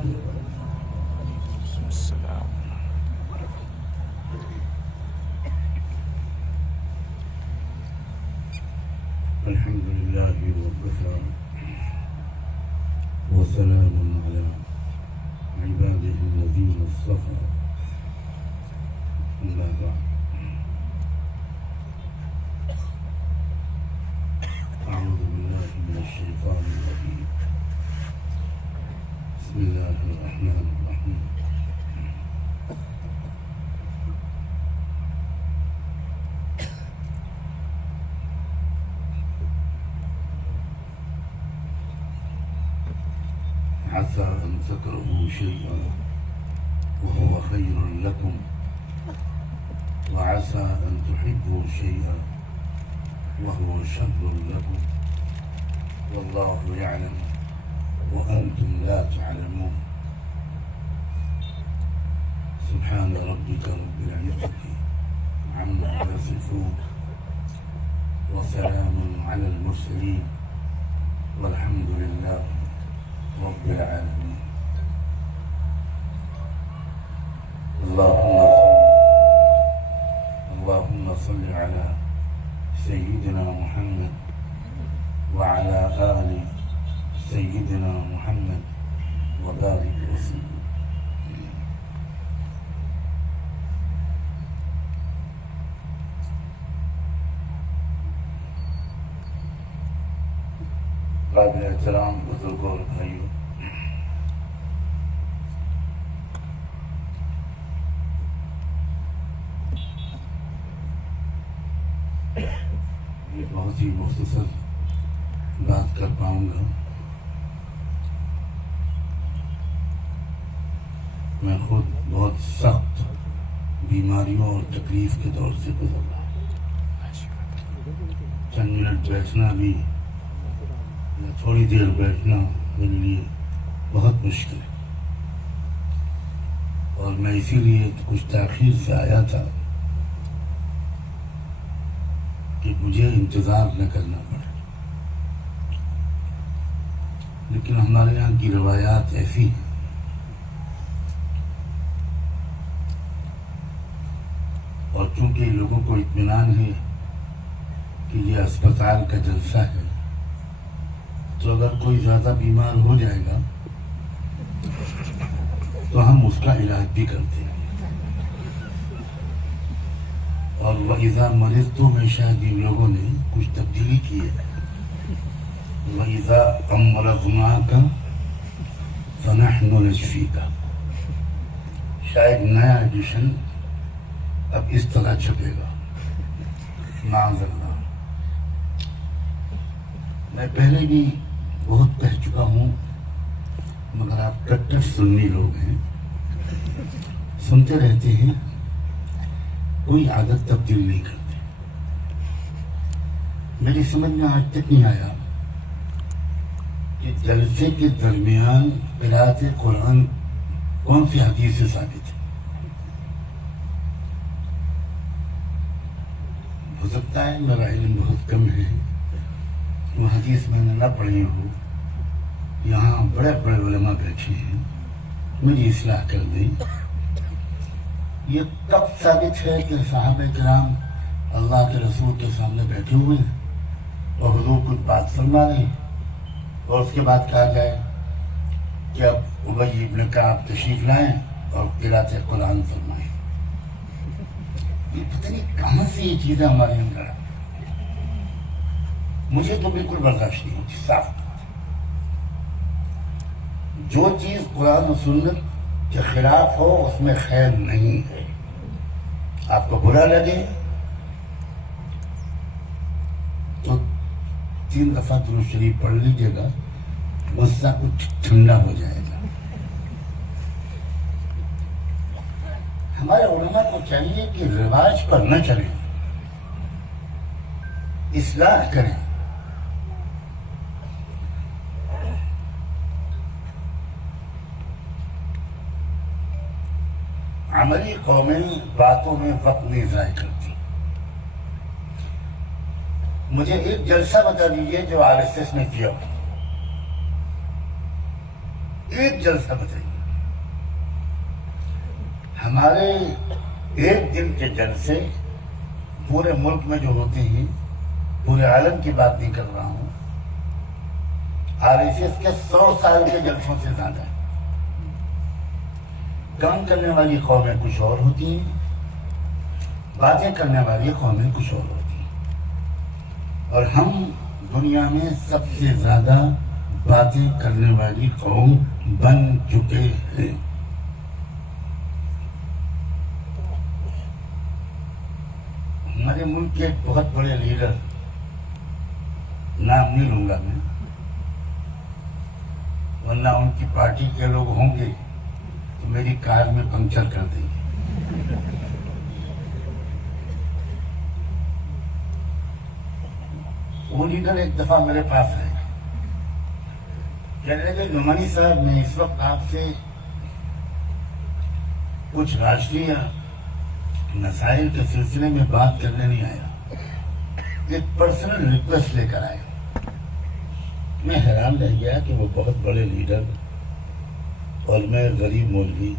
الحمد لله وكفى وسلام على عباده الذين اصطفى أما بعد أعوذ بالله من الشيطان الرجيم بسم الله الرحمن الرحيم عسى أن تكرهوا شيئا وهو خير لكم وعسى أن تحبوا شيئا وهو شر لكم والله يعلم وأنتم لا تعلمون سبحان ربك رب العزة عما يصفون وسلام على المرسلين والحمد لله رب العالمين اللهم صل على سيدنا محمد وعلى آل سيدنا محمد وبارك وسلم قابل احترام بزرگوں اور بھائیوں، یہ بہت ہی مختصر بات کر پاؤں گا۔ میں خود بہت سخت بیماریوں اور تکلیف کے دور سے گزر رہا ہوں۔ چند منٹ بیٹھنا بھی یا تھوڑی دیر بیٹھنا میرے لیے بہت مشکل ہے، اور میں اسی لیے کچھ تاخیر سے آیا تھا کہ مجھے انتظار نہ کرنا پڑے، لیکن ہمارے یہاں کی روایات ایسی ہیں اور چونکہ لوگوں کو اطمینان ہے کہ یہ اسپتال کا جلسہ ہے، تو اگر کوئی زیادہ بیمار ہو جائے گا تو ہم اس کا علاج بھی کرتے ہیں، اور وَإِذَا مَرِضْتُ میں شاید ان لوگوں نے کچھ تبدیلی کی ہے، وَإِذَا أَمْرَضْنَاكَ فَنَحْنُ نَشْفِيكَ، شاید نیا ایڈیشن اب اس طرح چھپے گا، معاذ اللہ۔ میں پہلے بھی بہت کہہ چکا ہوں، مگر آپ کٹر سنی لوگ ہیں، سنتے رہتے ہیں، کوئی عادت تبدیل نہیں کرتے۔ میری سمجھ میں آج تک نہیں آیا کہ جلسے کے درمیان قرأت قرآن کون سی حدیث سے ثابت ہے۔ ہو سکتا ہے میرا علم بہت کم ہے، وہ حدیث میں نے نہ پڑھی ہو، یہاں بڑے بڑے علماء بیٹھے ہیں، میری اصلاح کر دیں۔ یہ کب ثابت ہے کہ صحابہ کرام اللہ کے رسول کے سامنے بیٹھے ہوئے ہیں اور حضور کچھ بات فرما رہے ہیں، اور اس کے بعد کہا جائے کہ اب ابی ابن کعب تشریف لائیں اور قرأت قرآن فرمائیں؟ یہ پتہ نہیں کہاں سے یہ چیزیں ہمارے اندر آ، مجھے تو بالکل برداشت نہیں ہوتی۔ صاف جو چیز قرآن و سنت کے خلاف ہو اس میں خیر نہیں ہے، آپ کو برا لگے تو 3 دفعہ درود شریف پڑھ لیجیے گا، غصہ کچھ ٹھنڈا ہو جائے گا۔ ہمارے علماء کو چاہیے کہ رواج پر نہ چلیں، اصلاح کریں۔ عملی قومیں باتوں میں وقت نہیں ضائع کرتی۔ مجھے ایک جلسہ بتا دیجئے جو RSS نے کیا، ایک جلسہ بتائیے. ہمارے ایک دن کے جلسے پورے ملک میں جو ہوتے ہیں، پورے عالم کی بات نہیں کر رہا ہوں، RSS کے 100 سال کے جلسوں سے زیادہ ہے. کام کرنے والی قومیں کچھ اور ہوتی ہیں، باتیں کرنے والی قومیں کچھ اور ہوتی ہیں، اور ہم دنیا میں سب سے زیادہ باتیں کرنے والی قوم بن چکے ہیں. ہمارے ملک کے ایک بہت بڑے لیڈر، نام نہیں لوں گا میں ورنہ ان کی پارٹی کے لوگ ہوں گے تو میری کار میں پنکچر کر دیں گے. وہ لیڈر ایک دفعہ میرے پاس آئے، کہنے لگے نعمانی صاحب میں اس وقت آپ سے کچھ راشٹری مسائل کے سلسلے میں بات کرنے نہیں آیا، ایک پرسنل ریکویسٹ لے کر آیا. میں حیران رہ گیا کہ وہ بہت بڑے لیڈر اور میں غریب مولوی.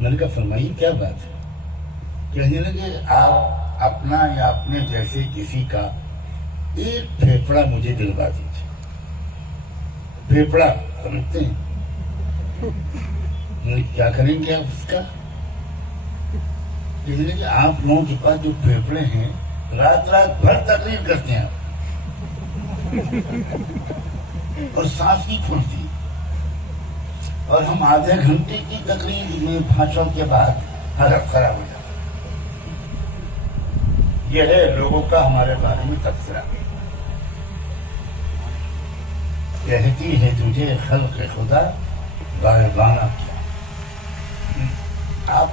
میں نے کہا فرمائیے کیا بات ہے؟ کہنے لگے آپ اپنا یا اپنے جیسے کسی کا ایک پھیپڑا مجھے دلوا دیجیے. پھیپڑا سمجھتے ہیں؟ کیا کریں گے آپ اس کا؟ کہنے لگے آپ لوگوں کے پاس جو پھیپڑے ہیں رات رات بھر تقریر کرتے ہیں اور سانس نہیں پھولتی، اور ہم آدھے گھنٹے کی تقریر میں بھاشن کے بعد حالت خراب ہو جاتا. یہ ہے لوگوں کا ہمارے بارے میں تبصرہ. کہتی ہے تجھے خلق خدا غائبانہ کیا. آپ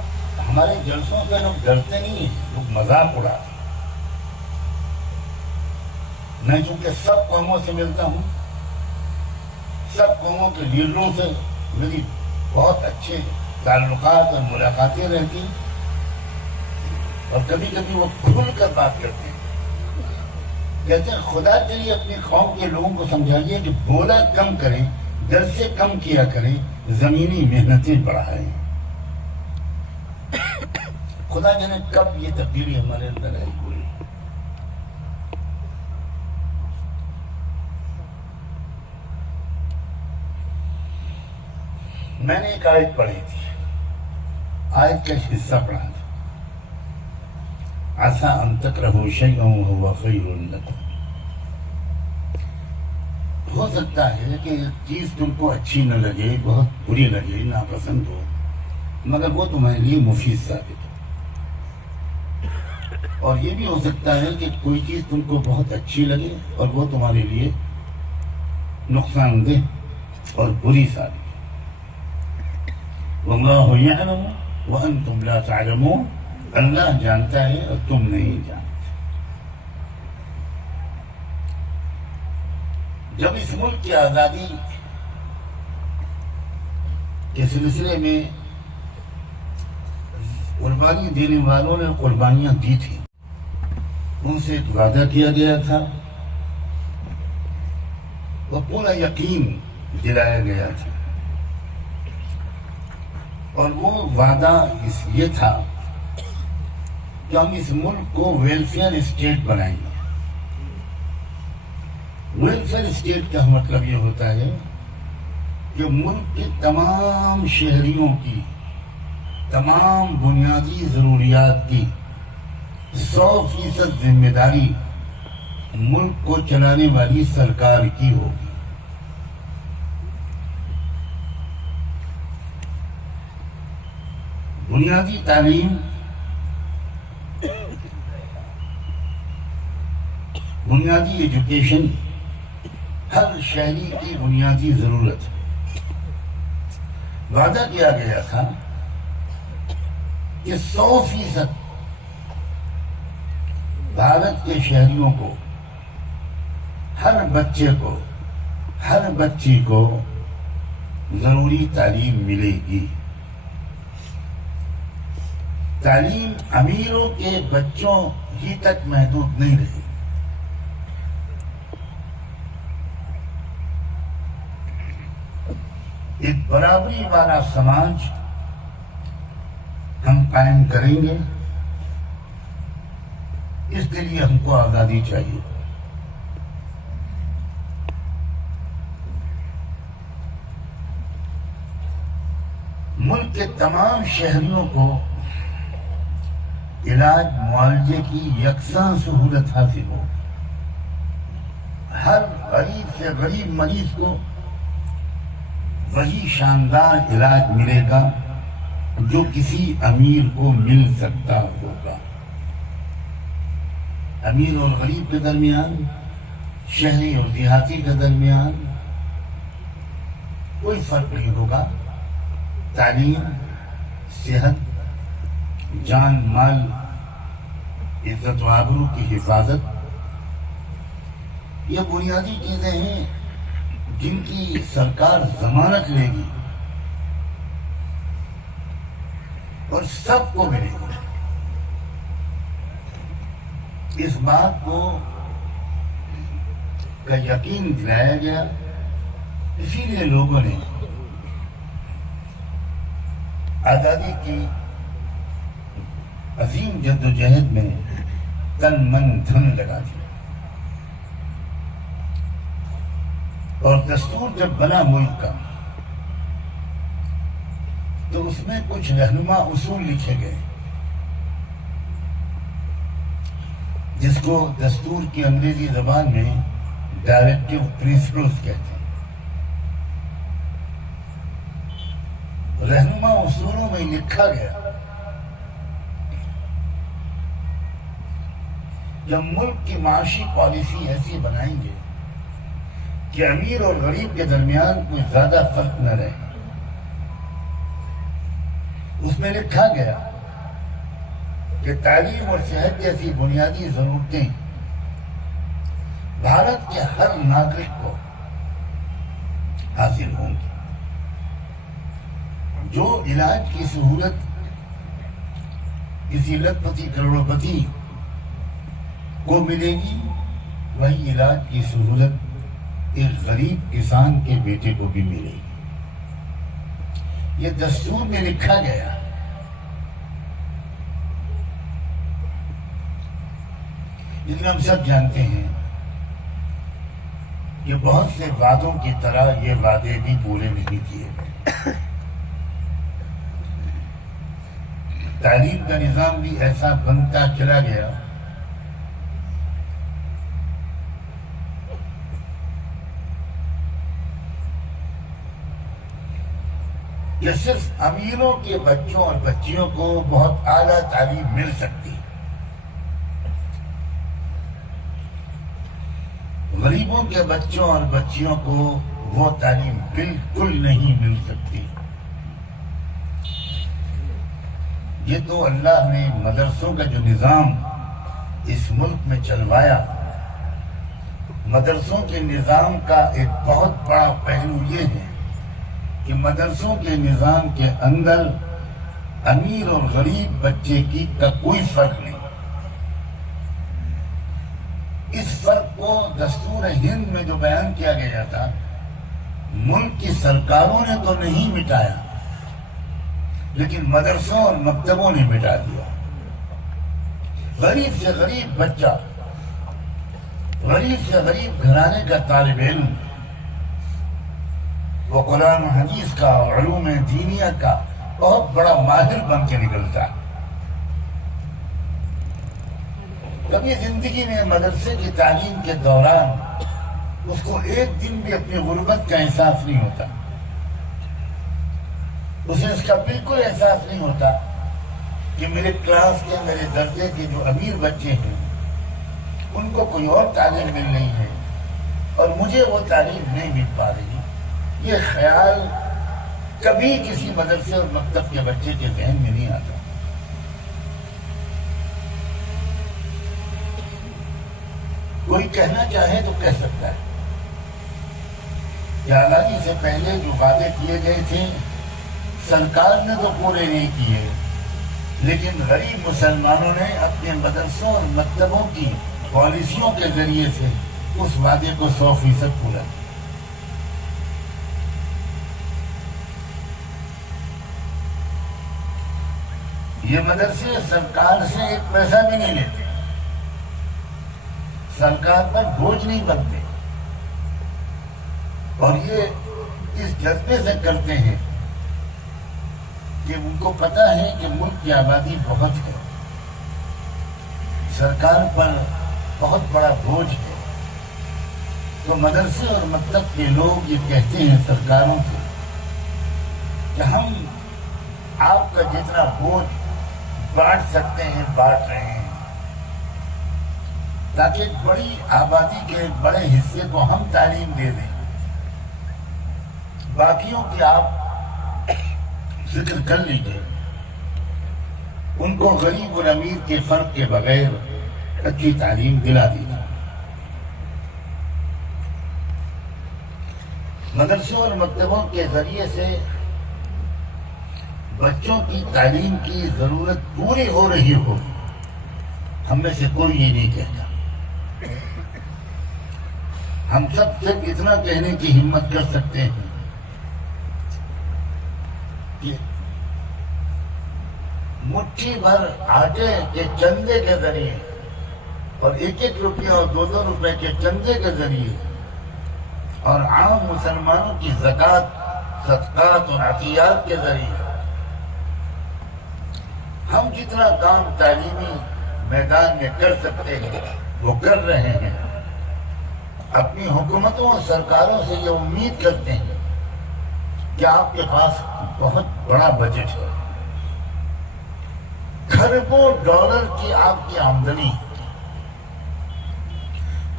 ہمارے جلسوں سے لوگ ڈرتے نہیں ہیں، لوگ مذاق اڑاتے. میں چونکہ سب قوموں سے ملتا ہوں، سب قوموں کے لیڈروں سے میری بہت اچھے تعلقات اور ملاقاتیں رہتی ہیں، اور کبھی کبھی وہ کھل کر بات کرتے ہیں. کہتے ہیں خدا کے لیے اپنی قوم کے لوگوں کو سمجھائیے کہ بولا کم کریں، جلسے کم کیا کریں، زمینی محنتیں بڑھائیں. خدا جانے کب یہ تبدیلی ہمارے اندر آئی. میں نے ایک آیت پڑھی تھی، آیت کا حصہ پڑھا تھا، عسیٰ ان تکرہوا شیئا وہو خیر لکم. ہو سکتا ہے کہ چیز تم کو اچھی نہ لگے، بہت بری لگے، ناپسند ہو، مگر وہ تمہارے لیے مفید ثابت ہو. اور یہ بھی ہو سکتا ہے کہ کوئی چیز تم کو بہت اچھی لگے اور وہ تمہارے لیے نقصان دہ اور بری ثابت ہو. واللہ یعلم وانتم لا تعلمون. اللہ جانتا ہے اور تم نہیں جانتے. جب اس ملک کی آزادی کے سلسلے میں قربانی دینے والوں نے قربانیاں دی تھی، ان سے ایک وعدہ کیا گیا تھا، وہ پورا یقین دلایا گیا تھا، اور وہ وعدہ یہ تھا کہ ہم اس ملک کو ویلفیئر اسٹیٹ بنائیں گے. ویلفیئر اسٹیٹ کا مطلب یہ ہوتا ہے کہ ملک کے تمام شہریوں کی تمام بنیادی ضروریات کی 100% ذمہ داری ملک کو چلانے والی سرکار کی ہوگی. بنیادی تعلیم، بنیادی ایجوکیشن ہر شہری کی بنیادی ضرورت ہے. وعدہ کیا گیا تھا کہ 100% بھارت کے شہریوں کو، ہر بچے کو، ہر بچی کو ضروری تعلیم ملے گی. تعلیم امیروں کے بچوں ہی تک محدود نہیں رہی. ایک برابری والا سماج ہم قائم کریں گے. اس کے لیے ہم کو آزادی چاہیے. ملک کے تمام شہریوں کو علاج معالجے کی یکساں سہولت حاصل ہو. ہر غریب سے غریب مریض کو وہی شاندار علاج ملے گا جو کسی امیر کو مل سکتا ہوگا. امیر اور غریب کے درمیان، شہری اور دیہاتی کے درمیان کوئی فرق نہیں ہوگا. تعلیم، صحت، جان مال، عزت و آبرو کی حفاظت، یہ بنیادی چیزیں ہیں جن کی سرکار ضمانت لے گی اور سب کو ملے گی. اس بات کو کا یقین دلایا گیا. اسی لیے لوگوں نے آزادی کی عظیم جدوجہد میں تن من دھن لگا دیا. اور دستور جب بنا ملک کا تو اس میں کچھ رہنما اصول لکھے گئے جس کو دستور کی انگریزی زبان میں ڈائریکٹیو پرنسپلز کہتے ہیں. رہنما اصولوں میں لکھا گیا جب ملک کی معاشی پالیسی ایسی بنائیں گے کہ امیر اور غریب کے درمیان کوئی زیادہ فرق نہ رہے. اس میں لکھا گیا کہ تعلیم اور صحت جیسی بنیادی ضرورتیں بھارت کے ہر ناگرک کو حاصل ہوں گی. جو علاج کی سہولت کسی لکھ پتی کروڑ پتی کو ملے گی، وہی علاج کی سہولت ایک غریب کسان کے بیٹے کو بھی ملے گی. یہ دستور میں لکھا گیا. لیکن ہم سب جانتے ہیں کہ بہت سے وعدوں کی طرح یہ وعدے بھی پورے نہیں کیے گئے. تعلیم کا نظام بھی ایسا بنتا چلا گیا کہ صرف امیروں کے بچوں اور بچیوں کو بہت اعلیٰ تعلیم مل سکتی، غریبوں کے بچوں اور بچیوں کو وہ تعلیم بالکل نہیں مل سکتی. یہ تو اللہ نے مدرسوں کا جو نظام اس ملک میں چلوایا، مدرسوں کے نظام کا ایک بہت بڑا پہلو یہ ہے کہ مدرسوں کے نظام کے اندر امیر اور غریب بچے کا کوئی فرق نہیں. اس فرق کو دستور ہند میں جو بیان کیا گیا تھا، ملک کی سرکاروں نے تو نہیں مٹایا لیکن مدرسوں اور مکتبوں نے مٹا دیا. غریب سے غریب بچہ، غریب سے غریب گھرانے کا طالب علم، وہ قرآن و حدیث کا اور علوم دینیہ کا بہت بڑا ماہر بن کے نکلتا ہے. کبھی زندگی میں مدرسے کی تعلیم کے دوران اس کو ایک دن بھی اپنی غربت کا احساس نہیں ہوتا. اسے اس کا بالکل احساس نہیں ہوتا کہ میرے کلاس کے، میرے درجے کے جو امیر بچے ہیں ان کو کوئی اور تعلیم مل رہی ہے اور مجھے وہ تعلیم نہیں مل پا رہی. یہ خیال کبھی کسی مدرسے اور مکتب کے بچے کے ذہن میں نہیں آتا. کوئی کہنا چاہے تو کہہ سکتا ہے کہ آزادی سے پہلے جو وعدے کیے گئے تھے سرکار نے تو پورے نہیں کیے، لیکن غریب مسلمانوں نے اپنے مدرسوں اور مکتبوں کی پالیسیوں کے ذریعے سے اس وعدے کو 100% پورا کیا. یہ مدرسے سرکار سے ایک پیسہ بھی نہیں لیتے، سرکار پر بوجھ نہیں بنتے، اور یہ اس جذبے سے کرتے ہیں کہ ان کو پتا ہے کہ ملک کی آبادی بہت ہے، سرکار پر بہت بڑا بوجھ ہے، تو مدرسے اور مکتب کے لوگ یہ کہتے ہیں سرکاروں سے کہ ہم آپ کا جتنا بوجھ بانٹ سکتے ہیں بانٹ رہے ہیں، تاکہ بڑی آبادی کے ایک بڑے حصے کو ہم تعلیم دے دیں، باقیوں کی آپ ذکر کر لیجیے، ان کو غریب اور امیر کے فرق کے بغیر اچھی تعلیم دلا دیجیے۔ مدرسوں اور مکتبوں کے ذریعے سے بچوں کی تعلیم کی ضرورت پوری ہو رہی ہو، ہم میں سے کوئی یہ نہیں کہتا۔ ہم سب صرف اتنا کہنے کی ہمت کر سکتے ہیں کہ مٹھی بھر آٹے کے چندے کے ذریعے اور 1-1 روپیہ اور 2-2 روپے کے چندے کے ذریعے اور عام مسلمانوں کی زکوٰۃ، صدقات اور عطیات کے ذریعے ہم جتنا کام تعلیمی میدان میں کر سکتے ہیں وہ کر رہے ہیں۔ اپنی حکومتوں اور سرکاروں سے یہ امید کرتے ہیں کہ آپ کے پاس بہت بڑا بجٹ ہے، کھربوں ڈالر کی آپ کی آمدنی،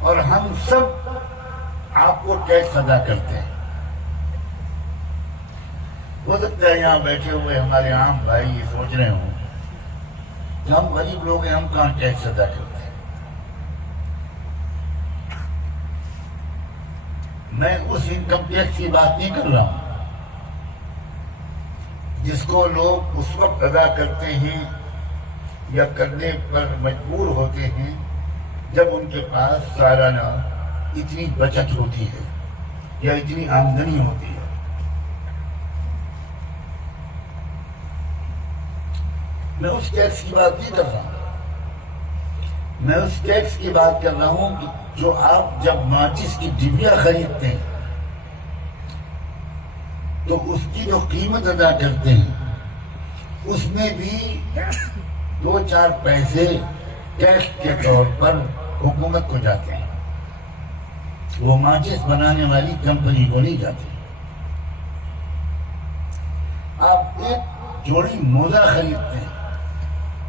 اور ہم سب آپ کو ٹیکس ادا کرتے ہیں۔ ہو سکتا ہے یہاں بیٹھے ہوئے ہمارے عام بھائی یہ سوچ رہے ہوں کہ ہم غریب لوگ ہیں، ہم کہاں ٹیکس ادا کرتے ہیں۔ میں اس انکم ٹیکس کی بات نہیں کر رہا ہوں جس کو لوگ اس وقت ادا کرتے ہیں یا کرنے پر مجبور ہوتے ہیں جب ان کے پاس سالانہ اتنی بچت ہوتی ہے یا اتنی آمدنی ہوتی ہے۔ میں اس ٹیکس کی بات نہیں کر رہا ہوں، میں اس ٹیکس کی بات کر رہا ہوں کہ جو آپ جب ماچس کی ڈبیا خریدتے ہیں تو اس کی جو قیمت ادا کرتے ہیں اس میں بھی 2-4 پیسے ٹیکس کے طور پر حکومت کو جاتے ہیں، وہ ماچس بنانے والی کمپنی کو نہیں جاتے۔ آپ ایک جوڑی موزہ خریدتے ہیں،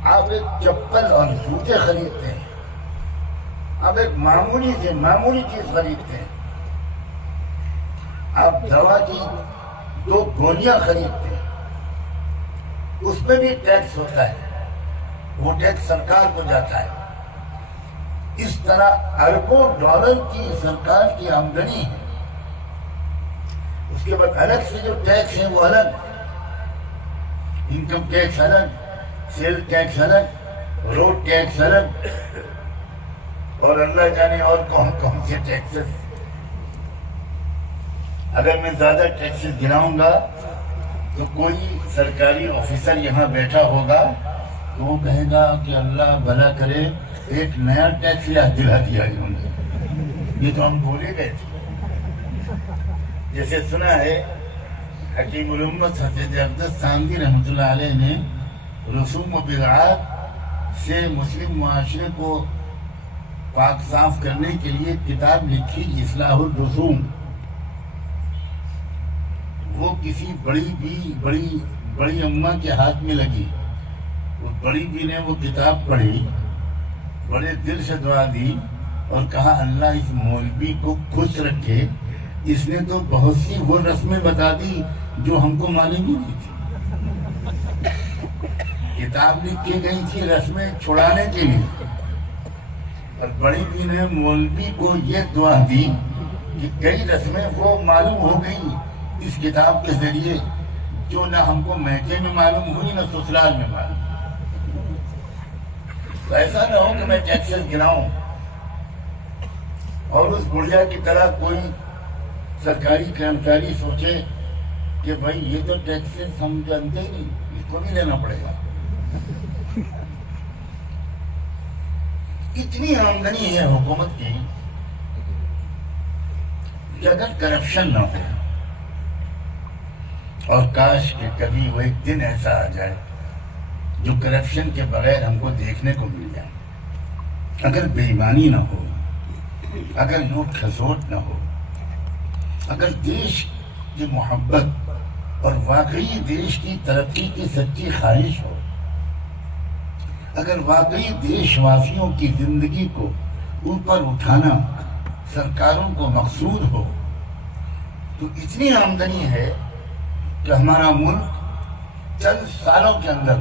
آپ ایک چپل اور جوتے خریدتے ہیں، آپ ایک معمولی سے معمولی چیز خریدتے ہیں، آپ دوا کی 2 گولیاں خریدتے ہیں، اس میں بھی ٹیکس ہوتا ہے، وہ ٹیکس سرکار کو جاتا ہے۔ اس طرح اربوں ڈالر کی سرکار کی آمدنی ہے، اس کے بعد الگ سے جو ٹیکس ہے وہ الگ، انکم ٹیکس الگ، سیل ٹیکس الگ، روڈ ٹیکس الگ، اور اللہ جانے اور کون کون سے ٹیکسز۔ اگر میں زیادہ ٹیکسز گناؤں گا تو کوئی سرکاری آفیسر یہاں بیٹھا ہوگا تو وہ کہے گا کہ اللہ بھلا کرے ایک نیا ٹیکس یاد دلا دیا انہوں نے، یہ تو ہم بھولے گئے تھے۔ جیسے سنا ہے حکیم الامت حضرت اقدس سامدی رحمۃ اللہ علیہ نے رسوم و بدعات سے مسلم معاشرے کو پاک صاف کرنے کے لیے کتاب لکھی اصلاح الرسوم۔ وہ کسی بڑی اماں کے ہاتھ میں لگی، وہ بڑی بھی نے وہ کتاب پڑھی، بڑے دل سے دعا دی اور کہا اللہ اس مولوی کو خوش رکھے، اس نے تو بہت سی وہ رسمیں بتا دی جو ہم کو معلوم ہی نہیں تھی۔ کتاب لکھی گئی تھی رسمیں چھڑانے کے لیے، اور بڑی بھی نے مولوی کو یہ دعا دی کہ کئی رسمیں وہ معلوم ہو گئی اس کتاب کے ذریعے جو نہ ہم کو میکے میں معلوم ہوئی نہ سسرال میں معلوم۔ تو ایسا نہ ہو کہ میں ٹیکسز گراؤں اور اس بڑھیا کی طرح کوئی سرکاری کرمچاری سوچے کہ بھائی یہ تو ٹیکسز ہم جانتے ہی نہیں، اس کو نہیں لینا پڑے گا۔ اتنی آمدنی ہے حکومت کی کہ اگر کرپشن نہ ہو، اور کاش کہ کبھی وہ ایک دن ایسا آ جائے جو کرپشن کے بغیر ہم کو دیکھنے کو مل جائے، اگر بے ایمانی نہ ہو، اگر لوٹ کھسوٹ نہ ہو، اگر دیش کی محبت اور واقعی دیش کی ترقی کی سچی خواہش ہو، اگر واقعی دیش واسیوں کی زندگی کو اوپر اٹھانا سرکاروں کو مقصود ہو، تو اتنی آمدنی ہے کہ ہمارا ملک چند سالوں کے اندر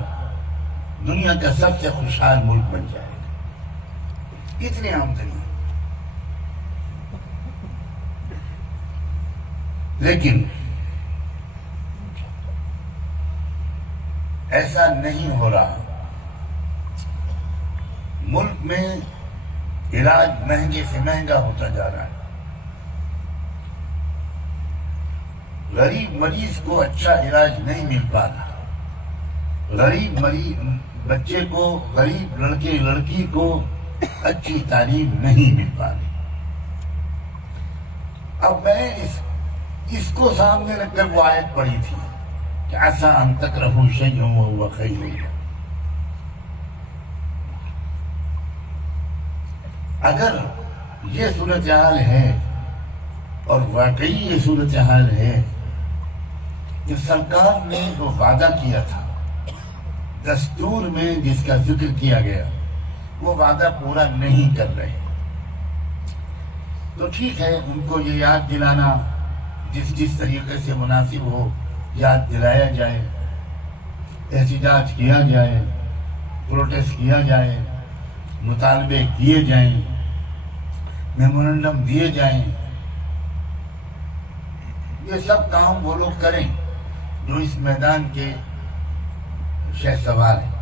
دنیا کا سب سے خوشحال ملک بن جائے گا، اتنی آمدنی ہے۔ لیکن ایسا نہیں ہو رہا، ملک میں علاج مہنگے سے مہنگا ہوتا جا رہا ہے، غریب مریض کو اچھا علاج نہیں مل پا رہا، غریب بچے کو، غریب لڑکے لڑکی کو اچھی تعلیم نہیں مل پا رہی۔ اب میں اس کو سامنے رکھ کر وہ آیت پڑھی تھی کہ عسیٰ ان تکرہوا شیئا وہو خیر لکم۔ اگر یہ صورتحال ہے، اور واقعی یہ صورتحال ہے کہ سرکار نے جو وعدہ کیا تھا دستور میں جس کا ذکر کیا گیا وہ وعدہ پورا نہیں کر رہے، تو ٹھیک ہے ان کو یہ یاد دلانا جس طریقے سے مناسب ہو یاد دلایا جائے، احتجاج کیا جائے، پروٹیسٹ کیا جائے، مطالبے کیے جائیں، میمورنڈم دیے جائیں، یہ سب کام وہ لوگ کریں جو اس میدان کے شہ سوار ہیں۔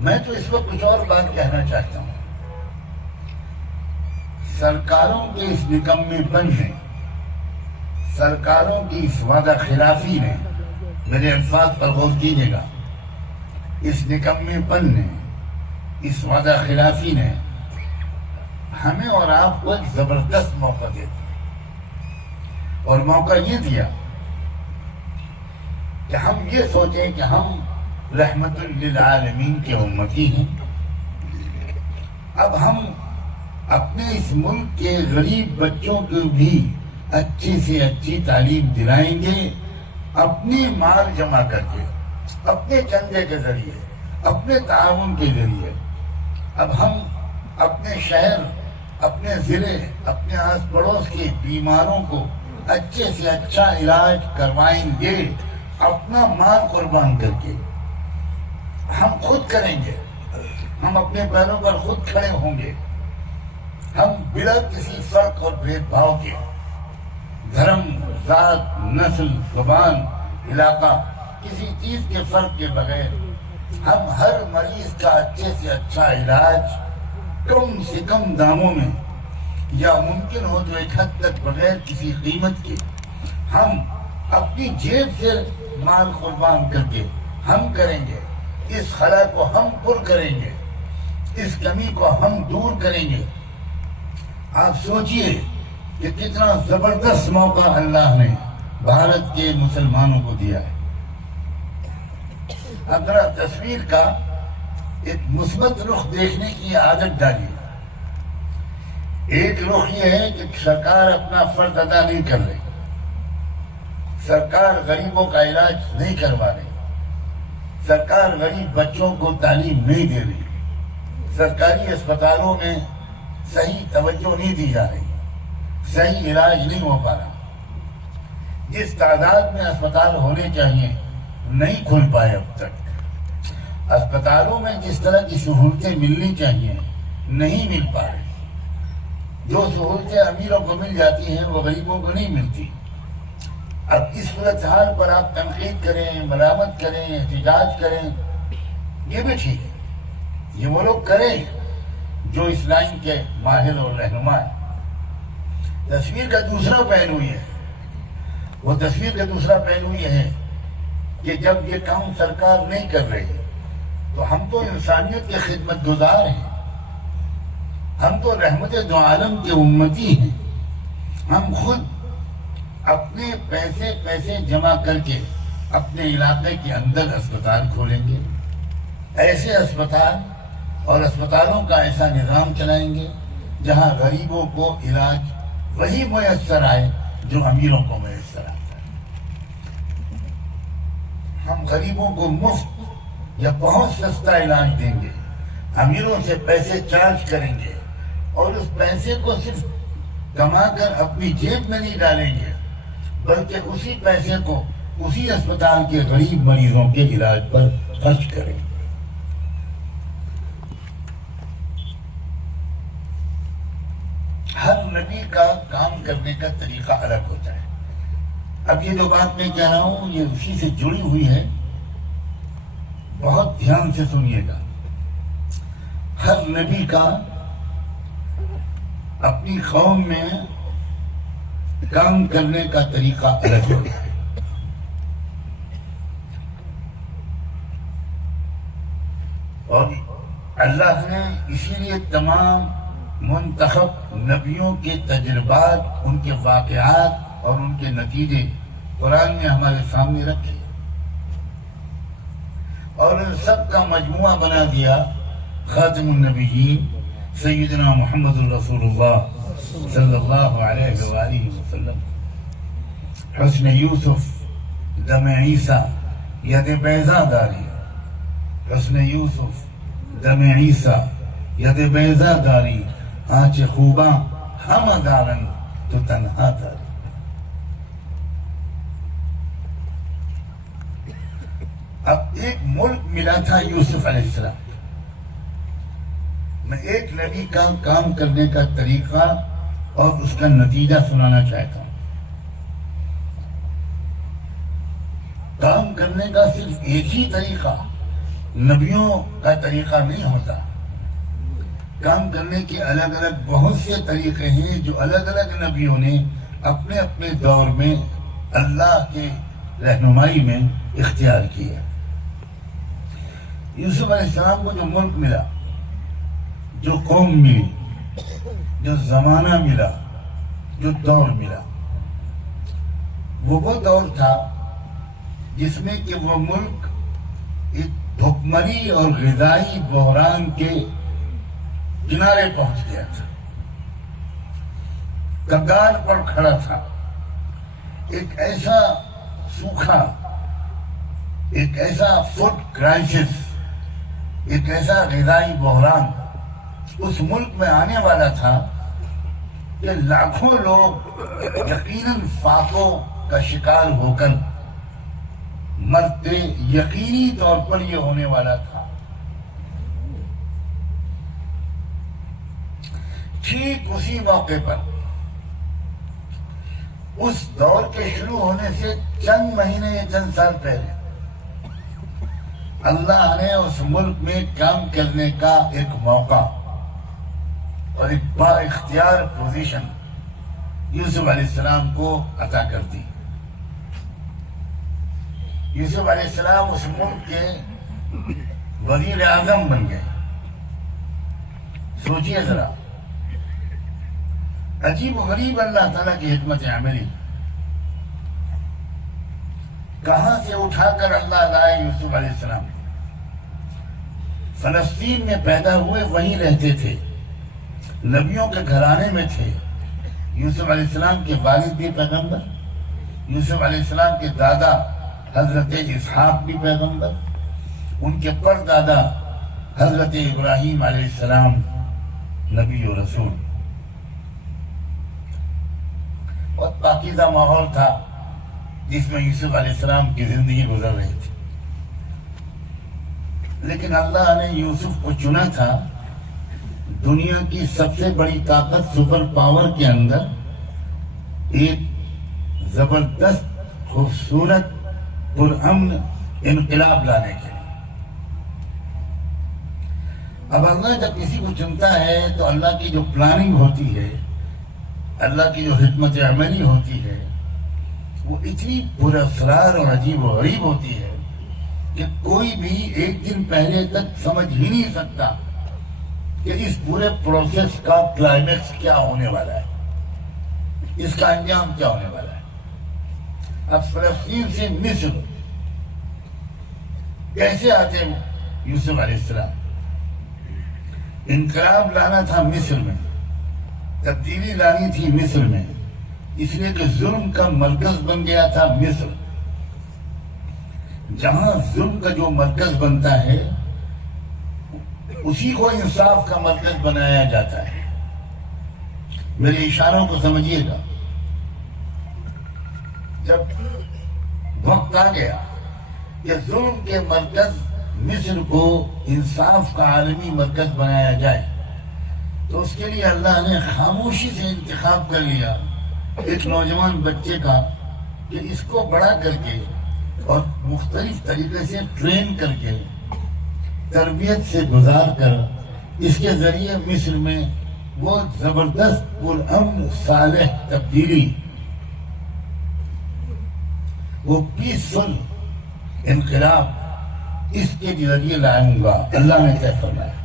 میں تو اس وقت کچھ اور بات کہنا چاہتا ہوں۔ سرکاروں کے اس نکمے پن نے، سرکاروں کی اس وعدہ خلافی نے، میرے الفاظ پر غور کیجیے گا، اس نکمے پن نے، اس وعدہ خلافی نے ہمیں اور آپ کو ایک زبردست موقع دے دیا، اور موقع یہ دیا کہ ہم یہ سوچیں کہ ہم رحمت للعالمین کے امتی ہیں۔ اب ہم اپنے اس ملک کے غریب بچوں کو بھی اچھی سے اچھی تعلیم دلائیں گے، اپنی مال جمع کر کے، اپنے چندے کے ذریعے، اپنے تعاون کے ذریعے۔ اب ہم اپنے شہر، اپنے ضلع، اپنے آس پڑوس کے بیماروں کو اچھے سے اچھا علاج کروائیں گے، اپنا مال قربان کر کے۔ ہم خود کریں گے، ہم اپنے پیروں پر خود کھڑے ہوں گے، ہم بلا کسی فرق اور بھید بھاؤ کے، دھرم، ذات، نسل، زبان، علاقہ، کسی چیز کے فرق کے بغیر ہم ہر مریض کا اچھے سے اچھا علاج کم سے کم داموں میں، یا ممکن ہو تو ایک حد تک بغیر کسی قیمت کے، ہم اپنی جیب سے مال قربان کر کے ہم کریں گے۔ اس خلا کو ہم پر کریں گے، اس کمی کو ہم دور کریں گے۔ آپ سوچئے کہ کتنا زبردست موقع اللہ نے بھارت کے مسلمانوں کو دیا ہے۔ اب ذرا تصویر کا ایک مثبت رخ دیکھنے کی عادت ڈالیے۔ ایک رخ یہ ہے کہ سرکار اپنا فرض ادا نہیں کر رہی، سرکار غریبوں کا علاج نہیں کروا رہی، سرکار غریب بچوں کو تعلیم نہیں دے رہی، سرکاری اسپتالوں میں صحیح توجہ نہیں دی جا رہی، صحیح علاج نہیں ہو پا رہا، جس تعداد میں اسپتال ہونے چاہیے نہیں کھل پائے اب تک، اسپتالوں میں جس طرح کی سہولتیں ملنی چاہیے نہیں مل پا رہی، جو سہولتیں امیروں کو مل جاتی ہیں وہ غریبوں کو نہیں ملتی۔ اب اس صورتحال پر آپ تنقید کریں، ملامت کریں، احتجاج کریں، یہ بھی ٹھیک ہے، یہ وہ لوگ کریں جو اس لائن کے ماہر اور رہنما ہیں۔ تصویر کا دوسرا پہلو یہ ہے، وہ تصویر کا دوسرا پہلو یہ ہے کہ جب یہ کام سرکار نہیں کر رہی تو ہم تو انسانیت کے خدمت گزار ہیں، ہم تو رحمت دو عالم کے امتی ہیں، ہم خود اپنے پیسے جمع کر کے اپنے علاقے کے اندر اسپتال کھولیں گے، ایسے اسپتال اور اسپتالوں کا ایسا نظام چلائیں گے جہاں غریبوں کو علاج وہی میسر آئے جو امیروں کو میسر آتا ہے۔ ہم غریبوں کو مفت یا بہت سستا علاج دیں گے، امیروں سے پیسے چارج کریں گے اور اس پیسے کو صرف کما کر اپنی جیب میں نہیں ڈالیں گے بلکہ اسی پیسے کو اسی اسپتال کے غریب مریضوں کے علاج پر خرچ کریں گے۔ ہر نبی کا کام کرنے کا طریقہ الگ ہوتا ہے۔ اب یہ جو بات میں کہہ رہا ہوں یہ اسی سے جڑی ہوئی ہے، بہت دھیان سے سنیے گا۔ ہر نبی کا اپنی قوم میں کام کرنے کا طریقہ الگ ہوتا ہے۔ اور اللہ نے اسی لیے تمام منتخب نبیوں کے تجربات، ان کے واقعات اور ان کے نتیجے قرآن میں ہمارے سامنے رکھے اور ان سب کا مجموعہ بنا دیا خاتم النبیین سیدنا محمد الرسول اللہ صلی اللہ علیہ وآلہ وسلم۔ حسن یوسف دم عیسیٰ ید بیضا داری، حسن یوسف دم عیسیٰ ید بیضا داری، آنچ خوباں ہم دارن تو تنہا داری۔ اب ایک ملک ملا تھا یوسف علیہ السلام۔ میں ایک نبی کا کام کرنے کا طریقہ اور اس کا نتیجہ سنانا چاہتا ہوں۔ کام کرنے کا صرف ایک ہی طریقہ، نبیوں کا طریقہ نہیں ہوتا۔ کام کرنے کے الگ الگ بہت سے طریقے ہیں جو الگ الگ نبیوں نے اپنے اپنے دور میں اللہ کے رہنمائی میں اختیار کیے۔ یوسف علیہ السلام کو جو ملک ملا، جو قوم ملی، جو زمانہ ملا، جو دور ملا، وہ دور تھا جس میں کہ وہ ملک ایک بھکمری اور غذائی بحران کے کنارے پہنچ گیا تھا، کگار پر کھڑا تھا۔ ایک ایسا سوکھا، ایک ایسا فوڈ کرائسس، ایک ایسا غذائی بحران اس ملک میں آنے والا تھا کہ لاکھوں لوگ یقیناً فاقوں کا شکار ہو کر مرتے، یقینی طور پر یہ ہونے والا تھا۔ ٹھیک اسی موقع پر اس دور کے شروع ہونے سے چند مہینے یا چند سال پہلے اللہ نے اس ملک میں کام کرنے کا ایک موقع اور ایک با اختیار پوزیشن یوسف علیہ السلام کو عطا کر دی۔ یوسف علیہ السلام اس ملک کے وزیر اعظم بن گئے۔ سوچئے ذرا، عجیب و غریب اللہ تعالیٰ کی حکمت عملی، کہاں سے اٹھا کر اللہ لائے یوسف علیہ السلام۔ فلسطین میں پیدا ہوئے، وہیں رہتے تھے، نبیوں کے گھرانے میں تھے۔ یوسف علیہ السلام کے والد بھی پیغمبر، یوسف علیہ السلام کے دادا حضرت اسحاق بھی پیغمبر، ان کے پردادا حضرت ابراہیم علیہ السلام نبی و رسول۔ بہت پاکیزہ ماحول تھا جس میں یوسف علیہ السلام کی زندگی گزر رہی تھی، لیکن اللہ نے یوسف کو چنا تھا دنیا کی سب سے بڑی طاقت سپر پاور کے اندر ایک زبردست خوبصورت پرامن انقلاب لانے کے لیے۔ اب اللہ جب کسی کو چنتا ہے تو اللہ کی جو پلاننگ ہوتی ہے، اللہ کی جو حکمت عملی ہوتی ہے، وہ اتنی پراسرار اور عجیب و غریب ہوتی ہے کہ کوئی بھی ایک دن پہلے تک سمجھ ہی نہیں سکتا کہ اس پورے پروسیس کا کلائمیکس کیا ہونے والا ہے، اس کا انجام کیا ہونے والا ہے۔ اب فلسطین سے مصر کیسے آتے یوسف علیہ السلام؟ انقلاب لانا تھا مصر میں، تبدیلی لانی تھی مصر میں، اس لیے کہ ظلم کا مرکز بن گیا تھا مصر۔ جہاں ظلم کا جو مرکز بنتا ہے اسی کو انصاف کا مرکز بنایا جاتا ہے۔ میرے اشاروں کو سمجھیے گا، جب وقت آ گیا کہ ظلم کے مرکز مصر کو انصاف کا عالمی مرکز بنایا جائے تو اس کے لیے اللہ نے خاموشی سے انتخاب کر لیا ایک نوجوان بچے کا کہ اس کو بڑا کر کے اور مختلف طریقے سے ٹرین کر کے تربیت سے گزار کر اس کے ذریعے مصر میں وہ زبردست پرامن صالح تبدیلی، وہ پیسفل انقلاب اس کے ذریعے لاؤں گا، اللہ نے طے فرمایا۔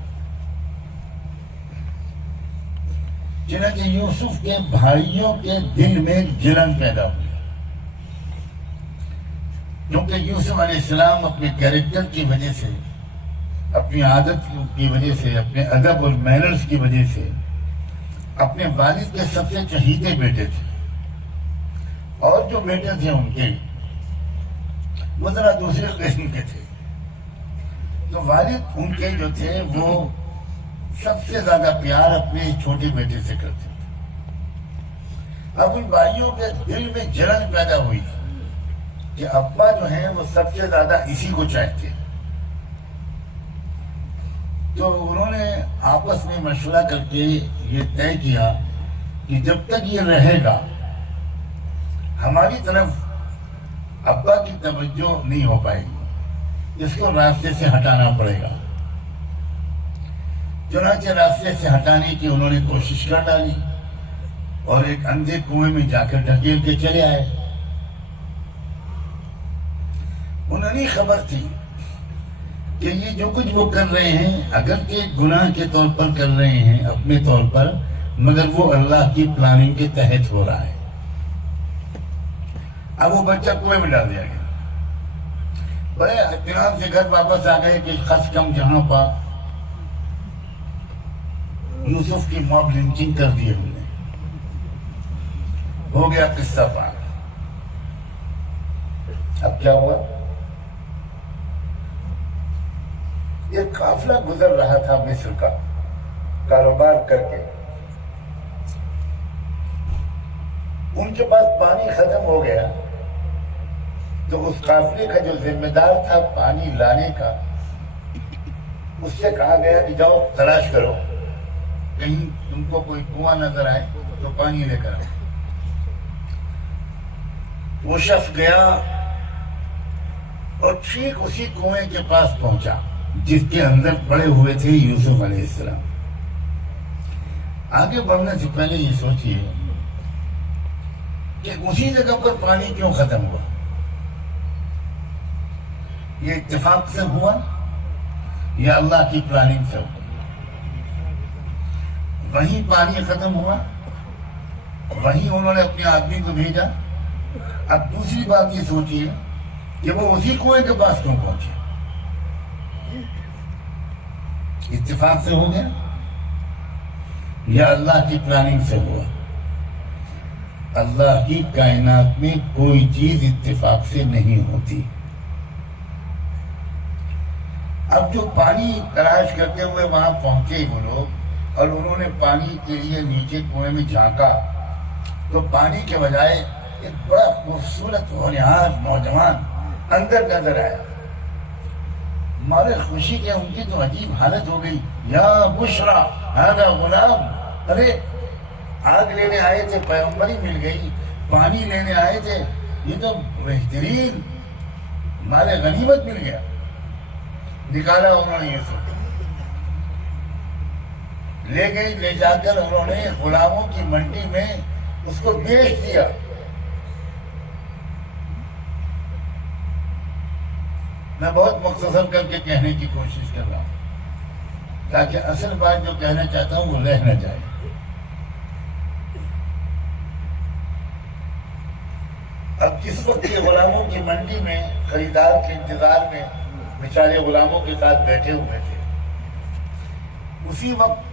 چنانچہ یوسف کے بھائیوں کے دل میں جلن پیدا ہوئی، کیونکہ یوسف علیہ السلام اپنے کیریکٹر کی وجہ سے، اپنی عادت کی وجہ سے، اپنے ادب اور مینرز کی وجہ سے اپنے والد کے سب سے چہیتے بیٹے تھے، اور جو بیٹے تھے ان کے وہ ذرا دوسرے قسم کے تھے۔ تو والد ان کے جو تھے وہ سب سے زیادہ پیار اپنے چھوٹے بیٹے سے کرتے تھے۔ اب ان بھائیوں کے دل میں جلن پیدا ہوئی کہ ابا جو ہیں وہ سب سے زیادہ اسی کو چاہتے ہیں۔ تو انہوں نے آپس میں مشورہ کر کے یہ طے کیا کہ جب تک یہ رہے گا ہماری طرف ابا کی توجہ نہیں ہو پائے گی، اس کو راستے سے ہٹانا پڑے گا۔ چنانچہ راستے سے ہٹانے کی انہوں نے کوشش کر ڈالی اور ایک اندھے کنویں میں جا کر ڈھکیل کے چلے آئے۔ انہیں نہیں خبر تھی کہ یہ جو کچھ وہ کر رہے ہیں اگرچہ گناہ کے طور پر کر رہے ہیں اپنے طور پر، مگر وہ اللہ کی پلاننگ کے تحت ہو رہا ہے۔ اب وہ بچہ کنویں میں ڈال دیا گیا، بڑے اطمینان سے گھر واپس آ گئے کہ خس کم جہاں پر یوسف کی موب لنچنگ کر دی ہم نے، ہو گیا قصہ پار۔ اب کیا ہوا؟ ایک قافلہ گزر رہا تھا مصر کا کاروبار کر کے، ان کے پاس پانی ختم ہو گیا تو اس قافلے کا جو ذمہ دار تھا پانی لانے کا، اس سے کہا گیا کہ جاؤ تلاش کرو، کہیں تم کو کوئی کنواں نظر آئے تو پانی لے کر آؤ۔ وہ شخص گیا اور ٹھیک اسی کنویں کے پاس پہنچا جس کے اندر پڑے ہوئے تھے یوسف علیہ السلام۔ آگے بڑھنے سے پہلے یہ سوچئے کہ اسی جگہ پر پانی کیوں ختم ہوا؟ یہ اتفاق سے ہوا یا اللہ کی پلاننگ سے ہوا؟ وہیں پانی ختم ہوا، وہیں انہوں نے اپنے آدمی کو بھیجا۔ اب دوسری بات یہ سوچئے کہ وہ اسی کنویں کے پاس کیوں پہنچے؟ اتفاق سے ہو گیا یا اللہ کی پلاننگ سے ہوا؟ اللہ کی کائنات میں کوئی چیز اتفاق سے نہیں ہوتی۔ اب جو پانی تلاش کرتے ہوئے وہاں پہنچے وہ لوگ، اور انہوں نے پانی کے لیے نیچے کنویں میں جھانکا تو پانی کے بجائے ایک بڑا خوبصورت ہونہار نوجوان اندر نظر آیا۔ مارے خوشی کے ان کی تو عجیب حالت ہو گئی۔ یا بشرا ھذا غلام، ارے آگ لینے آئے تھے، پیغمبری مل گئی، پانی لینے آئے تھے، یہ تو بہترین مارے غنیمت مل گیا۔ نکالا انہوں نے یوسف، لے گئی، لے جا کر انہوں نے غلاموں کی منڈی میں اس کو بیچ دیا۔ میں بہت مختصر کر کے کہنے کی کوشش کر رہا ہوں تاکہ اصل بات جو کہنا چاہتا ہوں وہ رہ نہ جائے. اب جس وقت یہ غلاموں کی منڈی میں خریدار کے انتظار میں بیچارے غلاموں کے ساتھ بیٹھے ہوئے تھے، اسی وقت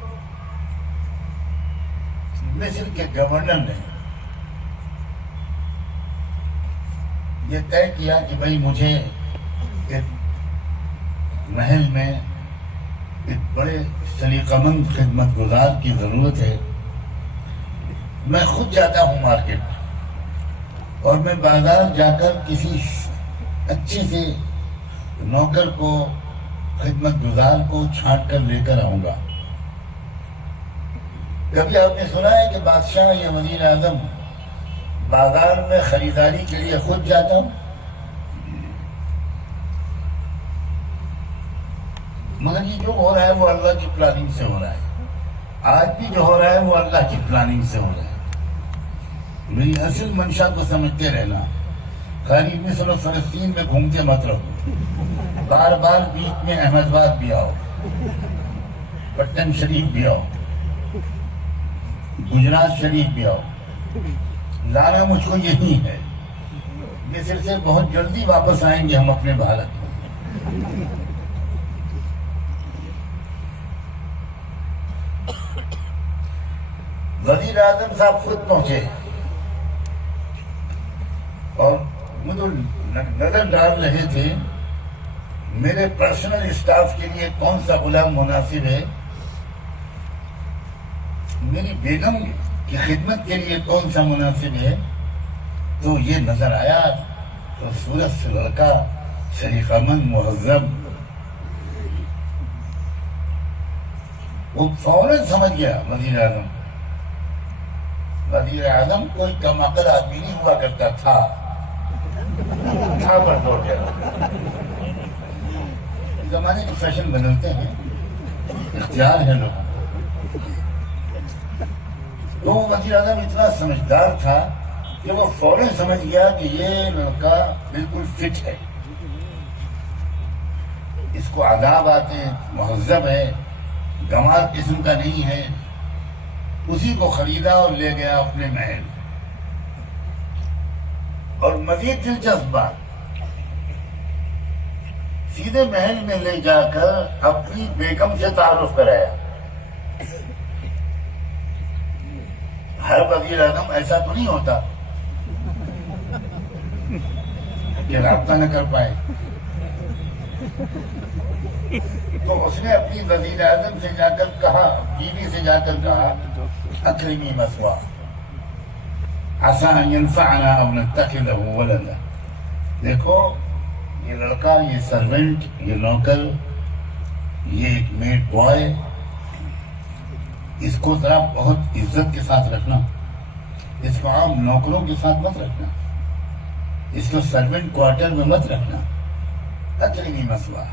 مصر کے گورنر نے یہ طے کیا کہ بھائی مجھے ایک محل میں ایک بڑے سلیقہ مند خدمت گزار کی ضرورت ہے. میں خود جاتا ہوں مارکیٹ اور میں بازار جا کر کسی اچھے سے نوکر کو، خدمت گزار کو چھانٹ کر لے کر آؤں گا. کبھی آپ نے سنا ہے کہ بادشاہ یا وزیر اعظم بازار میں خریداری کے لیے خود جاتا ہوں؟ مگر یہ جو ہو رہا ہے وہ اللہ کی پلاننگ سے ہو رہا ہے. آج بھی جو ہو رہا ہے وہ اللہ کی پلاننگ سے ہو رہا ہے. میری اصل منشا کو سمجھتے رہنا. خالی مصر و فلسطین میں گھومتے مت رہو، بار بار بیچ میں احمد آباد بھی آؤ، پٹن شریف بھی آؤ، گجرات شریف بھی آؤ. لانا مجھ کو یہی ہے. مصر سے بہت جلدی واپس آئیں گے ہم اپنے بھارت میں. وزیر اعظم صاحب خود پہنچے اور مجھے نظر ڈال رہے تھے میرے پرسنل اسٹاف کے لیے کون سا غلام مناسب ہے، میری بیگم کی خدمت کے لیے کون سا مناسب ہے. تو یہ نظر آیا تو سورت سے لڑکا، سلیقہ مند، مہذب، وہ فوراً سمجھ گیا. وزیر اعظم کوئی کم عقل آدمی نہیں ہوا کرتا تھا پر دوڑ گیا. زمانے کے فیشن بدلتے ہیں، اختیار ہے لوگوں. تو وزیر اعظم اتنا سمجھدار تھا کہ وہ فوراً سمجھ گیا کہ یہ لڑکا بالکل فٹ ہے، اس کو آداب آتے ہیں، مہذب ہے، گنوار قسم کا نہیں ہے. اسی کو خریدا اور لے گیا اپنے محل. اور مزید دلچسپ بات، سیدھے محل میں لے جا کر اپنی بیگم سے تعارف کرایا. ہر وزیر اعظم ایسا تو نہیں ہوتا کہ رابطہ نہ کر پائے. تو اس نے اپنی وزیر اعظم سے جا کر کہا، بیوی سے جا کر کہا، اکرمی مثواہ عسى ان ينفعنا او نتخذه ولدا. دیکھو یہ لڑکا، یہ سرونٹ، یہ نوکر، یہ ایک میڈ بوائے، اس کو ذرا بہت عزت کے ساتھ رکھنا. اس کو عام نوکروں کے ساتھ مت رکھنا، اس کو سرونٹ کوارٹر میں مت رکھنا. اکرمی مثواہ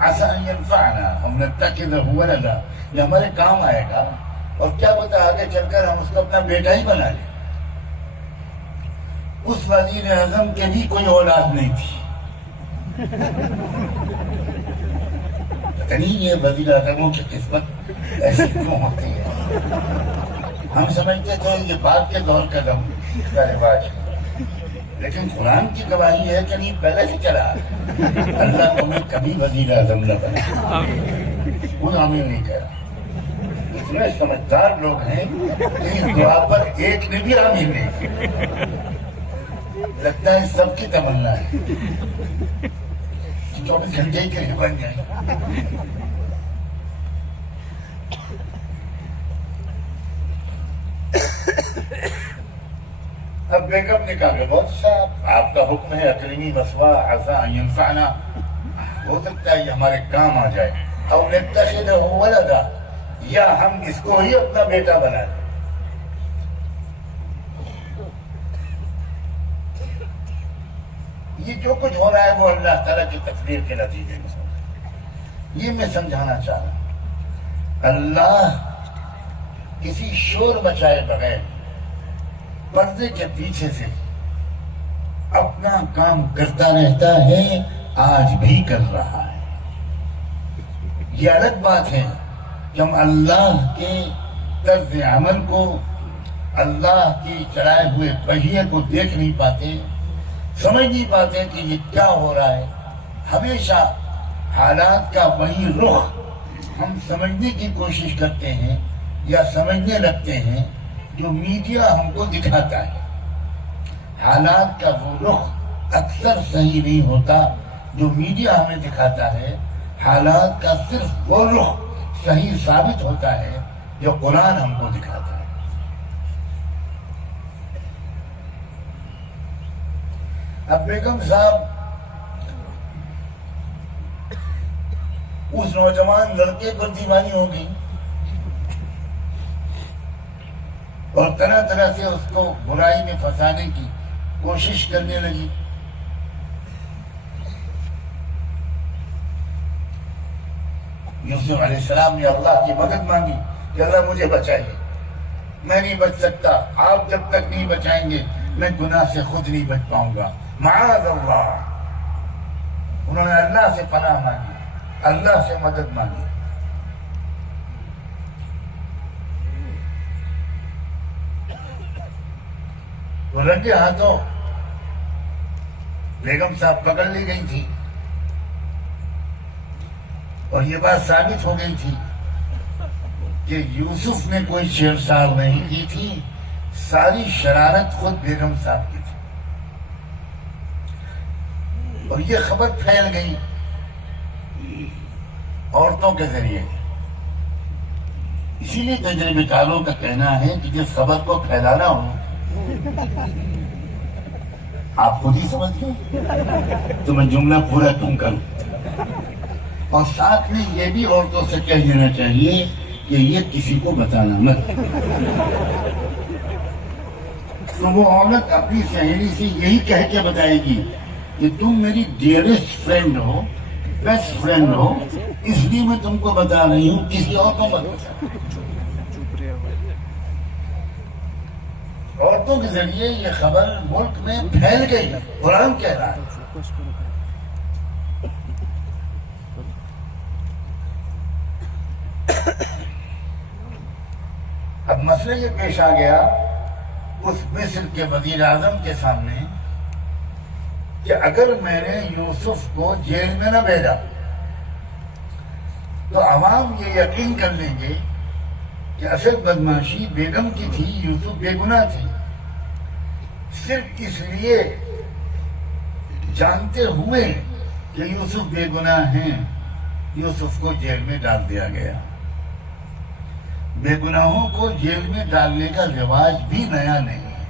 عسى ان ينفعنا او نتخذه ولدا، یہ ہمارے کام آئے گا اور کیا پتا آگے چل کر ہم اس کو اپنا بیٹا ہی بنا لیں. اس وزیر اعظم کے بھی کوئی اولاد نہیں تھی. پتہ نہیں یہ وزیر اعظموں کی قسمت ایسی کیوں ہوتی ہے. ہم سمجھتے تھے یہ بعد کے دور کا رواج ہے، لیکن قرآن کی گواہی ہے کہ نہیں پہلے سے چلا. اللہ تمہیں کبھی وزیر اعظم نہ بنا، خود ہمیں نہیں کہہ رہا. اتنے سمجھدار لوگ ہیں کہ اس دعا پر ایک نے بھی آمین نہیں کی. لگتا ہے سب کی تمنا ہے 24 گھنٹے کے لیے بن جائے. اب بیگم نے کہا کہ بہت اچھا، آپ کا حکم ہے، اکرمی مثواہ عسى ان ينفعنا، ہو سکتا ہے یہ ہمارے کام آ جائے، او نتخذه ولدا، یا ہم اس کو ہی اپنا بیٹا بنا لیں. یہ جو کچھ ہو رہا ہے وہ اللہ تعالیٰ کی تقدیر کے نتیجے میں ہو رہا ہے. یہ میں سمجھانا چاہ رہا ہوں، اللہ کسی شور مچائے بغیر پردے کے پیچھے سے اپنا کام کرتا رہتا ہے. آج بھی کر رہا ہے۔ یہ الگ بات ہے کہ ہم اللہ کے طرز عمل کو، اللہ کے چلائے ہوئے پہیے کو دیکھ نہیں پاتے، سمجھ نہیں پاتے کہ یہ کیا ہو رہا ہے۔ ہمیشہ حالات کا وہی رخ ہم سمجھنے کی کوشش کرتے ہیں یا سمجھنے لگتے ہیں جو میڈیا ہم کو دکھاتا ہے۔ حالات کا وہ رخ اکثر صحیح نہیں ہوتا جو میڈیا ہمیں دکھاتا ہے۔ حالات کا صرف وہ رخ صحیح ثابت ہوتا ہے جو قرآن ہم کو دکھاتا ہے۔ اب بیگم صاحب اس نوجوان لڑکے پر دیوانی ہو گئی اور طرح طرح سے اس کو برائی میں پھنسانے کی کوشش کرنے لگی۔ یوسف علیہ السلام نے اللہ کی مدد مانگی کہ اللہ مجھے بچائیے، میں نہیں بچ سکتا، آپ جب تک نہیں بچائیں گے میں گناہ سے خود نہیں بچ پاؤں گا، معاذ اللہ۔ انہوں نے اللہ سے پناہ مانگی، اللہ سے مدد مانگی۔ وہ رنگے ہاتھوں بیگم صاحب پکڑ لی گئی تھی اور یہ بات ثابت ہو گئی تھی کہ یوسف نے کوئی چھیڑچھاڑ نہیں کی تھی، ساری شرارت خود بیگم صاحب کی تھی، اور یہ خبر پھیل گئی عورتوں کے ذریعے۔ اسی لیے تجربے کاروں کا کہنا ہے کہ جس خبر کو پھیلانا ہو آپ خود ہی سمجھ گئے تو میں جملہ پورا کیوں کروں۔ اور ساتھ میں یہ بھی عورتوں سے کہہ دینا چاہیے کہ یہ کسی کو بتانا مت۔ تو وہ عورت اپنی سہیلی سے یہی کہہ کے بتائے گی کہ تم میری ڈیئرسٹ فرینڈ ہو، بیسٹ فرینڈ ہو، اس لیے میں تم کو بتا رہی ہوں، کسی اور کو مت بتا۔ عورتوں کے ذریعے یہ خبر ملک میں پھیل گئی، قرآن کہہ رہا ہے۔ اب مسئلہ یہ پیش آ گیا اس مصر کے وزیر اعظم کے سامنے کہ اگر میں نے یوسف کو جیل میں نہ بھیجا تو عوام یہ یقین کر لیں گے کہ اصل بدماشی بیگم کی تھی، یوسف بے گناہ تھی۔ صرف اس لیے جانتے ہوئے کہ یوسف بے گناہ ہیں یوسف کو جیل میں ڈال دیا گیا۔ بے گناہوں کو جیل میں ڈالنے کا رواج بھی نیا نہیں ہے۔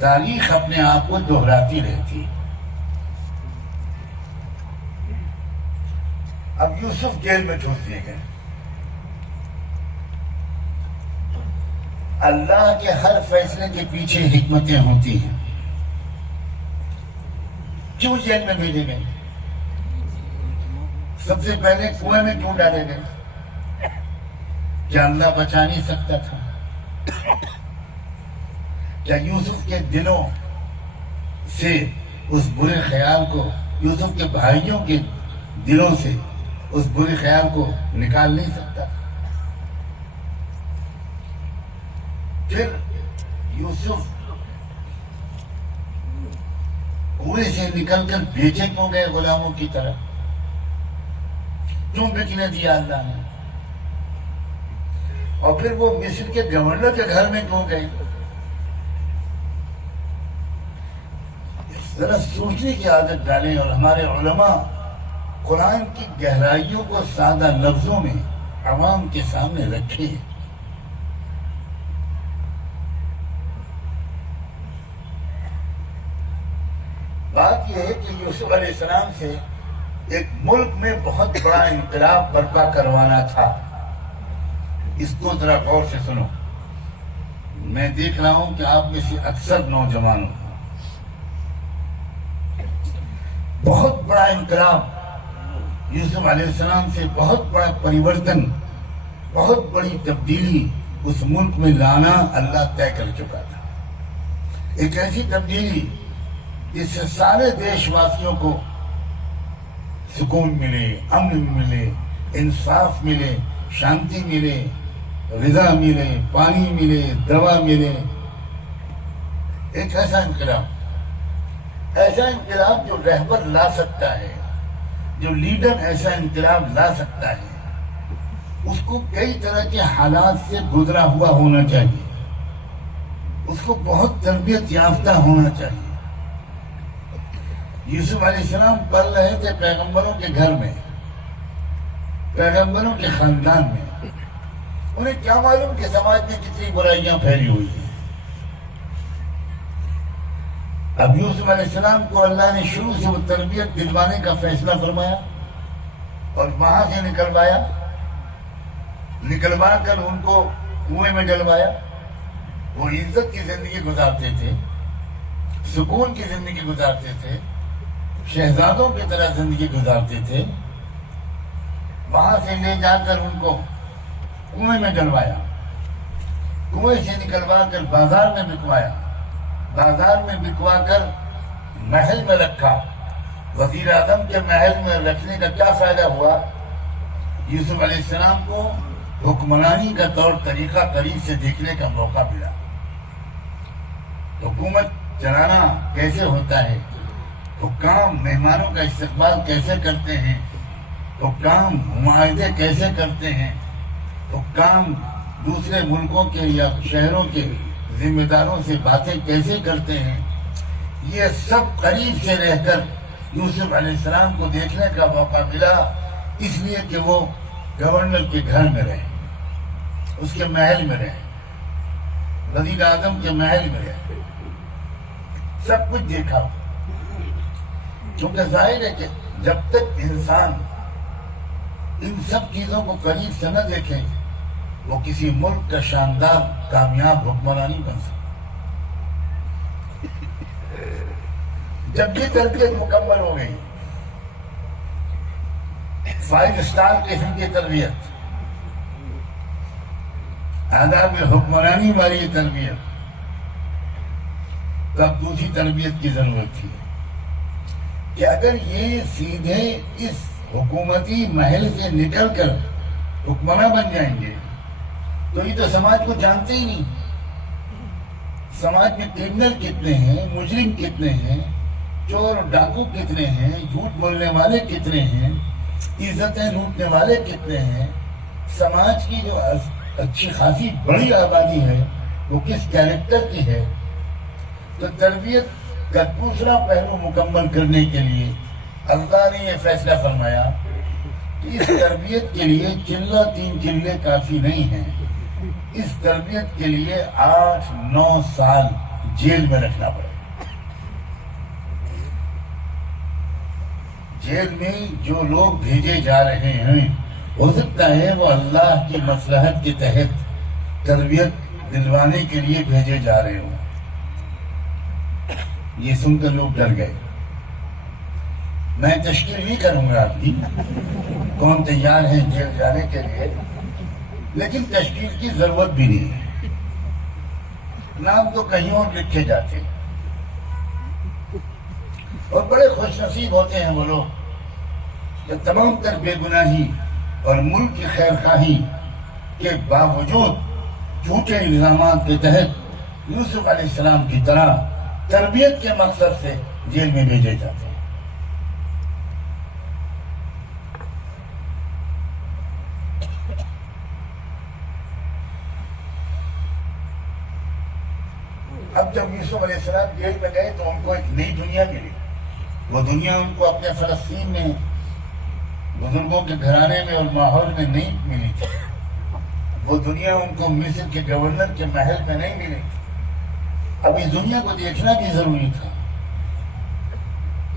تاریخ اپنے آپ کو دہراتی رہتی ہے۔ اب یوسف جیل میں ٹھوس دیے گئے۔ اللہ کے ہر فیصلے کے پیچھے حکمتیں ہوتی ہیں۔ کیوں جیل میں بھیجے گئے؟ سب سے پہلے کنویں میں کیوں ڈالے گئے؟ کیا اللہ بچا نہیں سکتا تھا؟ کیا یوسف کے دلوں سے اس برے خیال کو، یوسف کے بھائیوں کے دلوں سے اس برے خیال کو نکال نہیں سکتا؟ پھر یوسف کنویں سے نکل کر بیچے کیوں گئے غلاموں کی طرح؟ کیوں بکنے دیا اللہ نے؟ اور پھر وہ مصر کے گورنر کے گھر میں کیوں گئے؟ ذرا سوچنے کی عادت ڈالیں اور ہمارے علماء قرآن کی گہرائیوں کو سادہ لفظوں میں عوام کے سامنے رکھیں۔ بات یہ ہے کہ یوسف علیہ السلام سے ایک ملک میں بہت بڑا انقلاب برپا کروانا تھا۔ اس کو ذرا غور سے سنو۔ میں دیکھ رہا ہوں کہ آپ میں سے اکثر نوجوانوں بہت بڑا انقلاب، یوسف علیہ السلام سے بہت بڑا پریورتن، بہت بڑی تبدیلی اس ملک میں لانا اللہ طے کر چکا تھا۔ ایک ایسی تبدیلی جس سے سارے دیش واسیوں کو سکون ملے، امن ملے، انصاف ملے، شانتی ملے، غذا ملے، پانی ملے، دوا ملے. ایک ایسا انقلاب جو رہبر لا سکتا ہے، جو لیڈر ایسا انقلاب لا سکتا ہے، اس کو کئی طرح کے حالات سے گزرا ہوا ہونا چاہیے، اس کو بہت تربیت یافتہ ہونا چاہیے. یوسف علیہ السلام پل رہے تھے پیغمبروں کے گھر میں، پیغمبروں کے خاندان میں. انہیں کیا معلوم کہ سماج میں کتنی برائیاں پھیلی ہوئی ہیں. اب یوسف علیہ السلام کو اللہ نے شروع سے وہ تربیت دلوانے کا فیصلہ فرمایا اور وہاں سے نکلوا کر ان کو کنویں میں ڈلوایا. وہ عزت کی زندگی گزارتے تھے، سکون کی زندگی گزارتے تھے، شہزادوں کی طرح زندگی گزارتے تھے. وہاں سے لے جا کر ان کو کنویں میں ڈلوایا، کنویں سے نکلوا کر بازار میں بکوایا، بازار میں بکوا کر محل میں رکھا. وزیر اعظم کے محل میں رکھنے کا کیا فائدہ ہوا؟ یوسف علیہ السلام کو حکمرانی کا طور طریقہ قریب سے دیکھنے کا موقع ملا. حکومت چلانا کیسے ہوتا ہے، حکام مہمانوں کا استقبال کیسے کرتے ہیں، حکام معاہدے کیسے کرتے ہیں، حکام دوسرے ملکوں کے یا شہروں کے ذمہ داروں سے باتیں کیسے کرتے ہیں، یہ سب قریب سے رہ کر یوسف علیہ السلام کو دیکھنے کا موقع ملا. اس لیے کہ وہ گورنر کے گھر میں رہے، اس کے محل میں رہے، وزیر اعظم کے محل میں رہے، سب کچھ دیکھا. کیونکہ ظاہر ہے کہ جب تک انسان ان سب چیزوں کو قریب سے نہ دیکھے وہ کسی ملک کا شاندار کامیاب حکمراں نہیں بن سکتا. جب یہ تربیت مکمل ہو گئی، 5 اسٹار قسم کی تربیت، آداب حکمرانی والی تربیت، تب دوسری تربیت کی ضرورت تھی کہ اگر یہ سیدھے اس حکومتی محل سے نکل کر حکمراں بن جائیں گے تو یہ تو سماج کو جانتے ہی نہیں. سماج میں کرمنل کتنے ہیں، مجرم کتنے ہیں، چور ڈاکو کتنے ہیں، جھوٹ بولنے والے کتنے ہیں، عزتیں لوٹنے والے کتنے ہیں. سماج کی جو اچھی خاصی بڑی آبادی ہے وہ کس کیریکٹر کی ہے. تو تربیت کا دوسرا پہلو مکمل کرنے کے لیے اللہ نے یہ فیصلہ فرمایا کہ اس تربیت کے لیے 3 چلے کافی نہیں ہیں. اس تربیت کے لیے 8-9 سال جیل میں رکھنا پڑے. جیل میں جو لوگ بھیجے جا رہے ہیں ہو سکتا ہے وہ اللہ کی مصلحت کے تحت تربیت دلوانے کے لیے بھیجے جا رہے ہوں. یہ سن کر لوگ ڈر گئے. میں تشکیل نہیں کروں گا آپ کی کون تیار ہے جیل جانے کے لیے، لیکن تشکیل کی ضرورت بھی نہیں ہے. نام تو کہیں اور لکھے جاتے ہیں اور بڑے خوش نصیب ہوتے ہیں وہ لوگ کہ تمام تر بے گناہی اور ملک کی خیر خواہی کے باوجود جھوٹے الزامات کے تحت یوسف علیہ السلام کی طرح تربیت کے مقصد سے جیل میں بھیجے جاتے ہیں. اب جب یوسف علیہ السلام جیل میں گئے تو ان کو ایک نئی دنیا ملی. وہ دنیا ان کو اپنے فلسطین میں بزرگوں کے گھرانے میں اور ماحول میں نہیں ملی تھی. وہ دنیا ان کو مصر کے گورنر کے محل میں نہیں ملی. اب اس دنیا کو دیکھنا بھی ضروری تھا.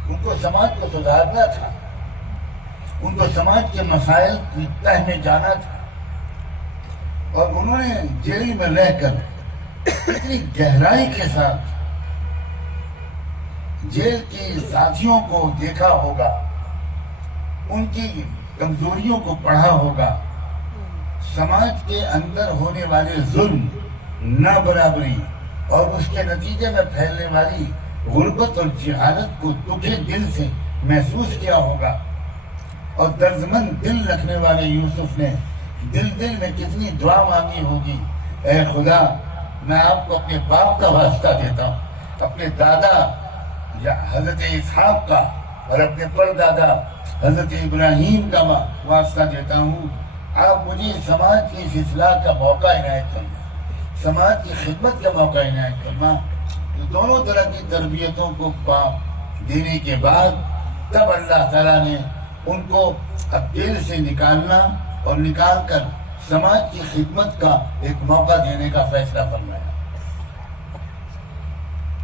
ان کو سماج کو سدھارنا تھا، ان کو سماج کے مسائل کی تہ میں جانا تھا. اور انہوں نے جیل میں رہ کر اتنی گہرائی کے ساتھ جیل کے ساتھیوں کو دیکھا ہوگا، ان کی کمزوریوں کو پڑھا ہوگا، سماج کے اندر ہونے والے ظلم، نابرابری، اور اس کے نتیجے میں پھیلنے والی غربت اور جہالت کو دکھے دل سے محسوس کیا ہوگا، اور درزمند دل رکھنے والے یوسف نے دل دل میں کتنی دعا مانگی ہوگی، اے خدا میں آپ کو اپنے باپ کا واسطہ دیتا ہوں، اپنے دادا یا حضرت اسحاق کا اور اپنے پردادا حضرت ابراہیم کا واسطہ دیتا ہوں، آپ مجھے سماج کی اس اصلاح کا موقع عنایت کرنا، سماج کی خدمت کا موقع عنایت کرنا۔ دونوں طرح کی تربیتوں کو دینے کے بعد تب اللہ تعالیٰ نے ان کو اب دل سے نکالنا اور نکال کر سماج کی خدمت کا ایک موقع دینے کا فیصلہ فرمایا۔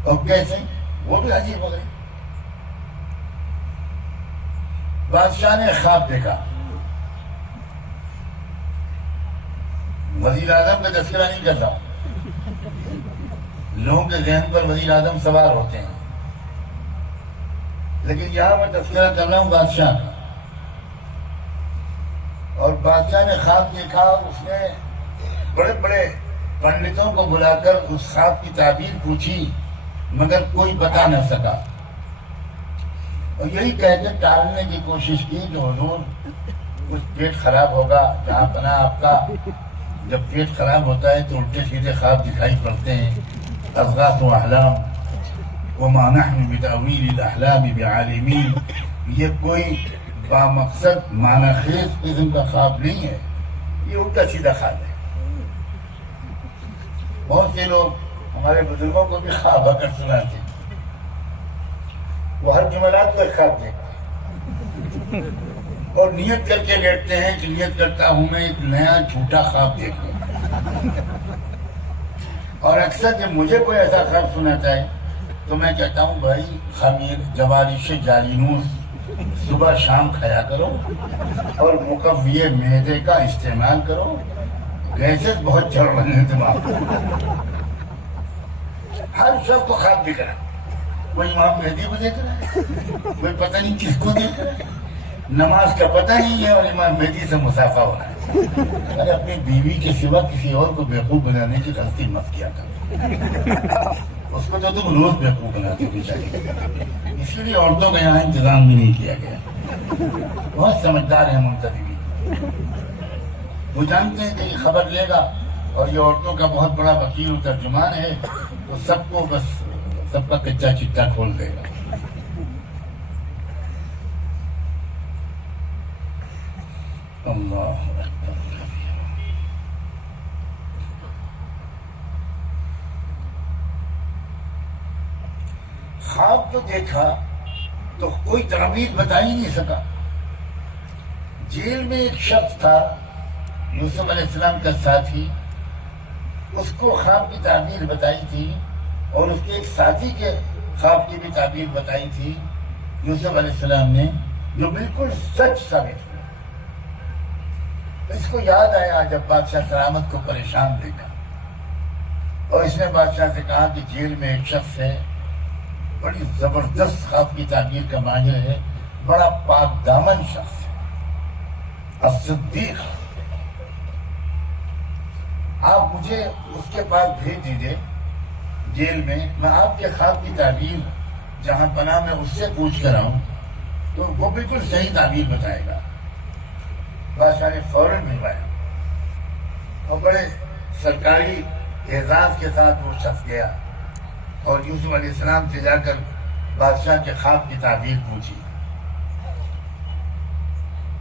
اور کیسے؟ وہ بھی عجیب ہو گئی۔ بادشاہ نے خواب دیکھا، وزیر اعظم کا تذکرہ نہیں کرتا ہوں، لوگوں کے ذہن پر وزیر اعظم سوار ہوتے ہیں، لیکن یہاں میں تذکرہ کر رہا ہوں بادشاہ کا۔ اور بادشاہ نے خواب دیکھا، اس نے بڑے بڑے پنڈتوں کو بلا کر اس خواب کی تعبیر پوچھی، مگر کوئی بتا نہ سکا، اور یہی کہہ کے ٹالنے کی کوشش کی کہ حضور کچھ پیٹ خراب ہوگا، جہاں بنا آپ کا جب پیٹ خراب ہوتا ہے تو الٹے سیدھے خواب دکھائی پڑتے ہیں، اضغاث و احلام وما نحن بتأویل الاحلام بعالمین، یہ کوئی بامقصد معنی خیز قسم کا خواب نہیں ہے، یہ الٹا سیدھا خواب ہے۔ بہت سے لوگ ہمارے بزرگوں کو بھی خواب آ کر سناتے ہیں، وہ ہر جمعرات کو ایک خواب دیکھتے ہیں اور نیت کر کے لیٹتے ہیں کہ نیت کرتا ہوں میں ایک نیا جھوٹا خواب دیکھوں، اور اکثر جب مجھے کوئی ایسا خواب سناتا ہے تو میں کہتا ہوں بھائی خمیر جوالش جالینوس صبح شام کھایا کرو اور مقوی معدے کا استعمال کرو، گیسز بہت چڑھ رہے ہیں دماغ۔ ہر شخص کو خواب دکھ رہا ہے، کوئی امام مہدی کو دیکھ رہا ہے، کوئی پتہ نہیں کس کو دیکھ رہا ہے، نماز کا پتہ نہیں ہے اور امام مہدی سے مسافہ ہو رہا ہے۔ ارے اپنی بیوی کے سوا کسی اور کو بیوقوف بنانے کی غلطی مت کیا کرو، اس کو تو تم روز بیوقوف بناتے ہو بیچاری، اسی لیے عورتوں کا یہاں انتظام بھی نہیں کیا گیا۔ بہت سمجھدار ہیں منتظمین، وہ جانتے ہیں کہ یہ خبر لے گا اور یہ عورتوں کا بہت بڑا وکیل و ترجمان ہے، تو سب کو بس سب کا کچا چٹا کھول دے گا۔ اللہ اکبر۔ خواب تو دیکھا تو کوئی تعبیر بتا ہی نہیں سکا۔ جیل میں ایک شخص تھا یوسف علیہ السلام کا ساتھی، اس کو خواب کی تعبیر بتائی تھی اور اس کے ایک ساتھی کے خواب کی بھی تعبیر بتائی تھی یوسف علیہ السلام نے، جو بالکل سچ ثابت ہوئی۔ اس کو یاد آیا جب بادشاہ سلامت کو پریشان دیکھا، اور اس نے بادشاہ سے کہا کہ جیل میں ایک شخص ہے، بڑی زبردست خواب کی تعبیر کا ماہر ہے، بڑا پاک دامن شخص ہے، الصدیق، آپ مجھے اس کے پاس بھیج دیجئے جیل میں، میں آپ کے خواب کی تعبیر جہاں پناہ میں اس سے پوچھ کر آؤں تو وہ بالکل صحیح تعبیر بتائے گا۔ بادشاہ نے فوراً بھجوایا اور بڑے سرکاری اعزاز کے ساتھ وہ شخص گیا اور یوسف علیہ السلام سے جا کر بادشاہ کے خواب کی تعبیر پوچھی۔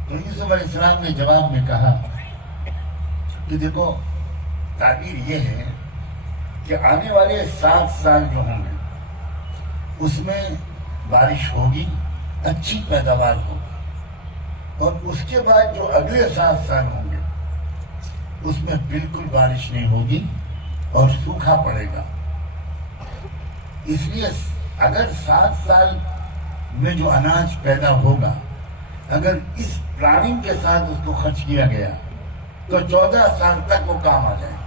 تو یوسف علیہ السلام نے جواب میں کہا کہ دیکھو تعبیر یہ ہے کہ آنے والے 7 سال جو ہوں گے اس میں بارش ہوگی، اچھی پیداوار ہوگی، اور اس کے بعد جو اگلے 7 سال ہوں گے اس میں بالکل بارش نہیں ہوگی اور سوکھا پڑے گا۔ اس لیے اگر 7 سال میں جو اناج پیدا ہوگا اگر اس پلاننگ کے ساتھ اس کو خرچ کیا گیا تو 14 سال تک وہ کام آ جائے گا،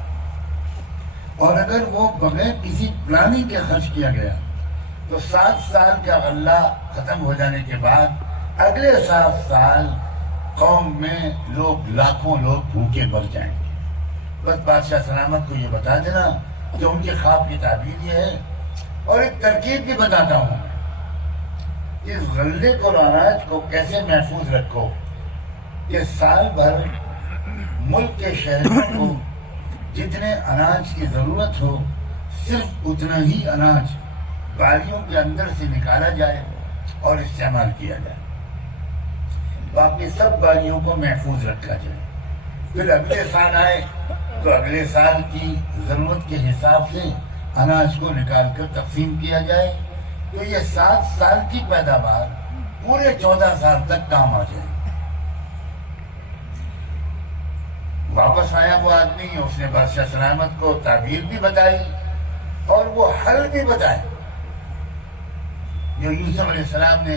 اور اگر وہ بغیر کسی پلاننگ کے خرچ کیا گیا تو 7 سال کا غلہ ختم ہو جانے کے بعد اگلے 7 سال قوم میں لاکھوں لوگ بھوکے مر جائیں گے۔ بس بادشاہ سلامت کو یہ بتا دینا کہ ان کے خواب کی تعبیر یہ ہے. اور ایک ترکیب بھی بتاتا ہوں کہ اس غلے کو اور اناج کو کیسے محفوظ رکھو کہ سال بھر ملک کے شہریوں کو جتنے اناج کی ضرورت ہو صرف اتنا ہی اناج بالیوں کے اندر سے نکالا جائے اور استعمال کیا جائے. باقی سب بالیوں کو محفوظ رکھا جائے. پھر اگلے سال آئے تو اگلے سال کی ضرورت کے حساب سے اناج کو نکال کر تقسیم کیا جائے تو یہ 7 سال کی پیداوار پورے 14 سال تک کام آ جائے. واپس آیا وہ آدمی, اس نے بادشاہ سلامت کو تعبیر بھی بتائی اور وہ حل بھی بتائے جو یوسف علیہ السلام نے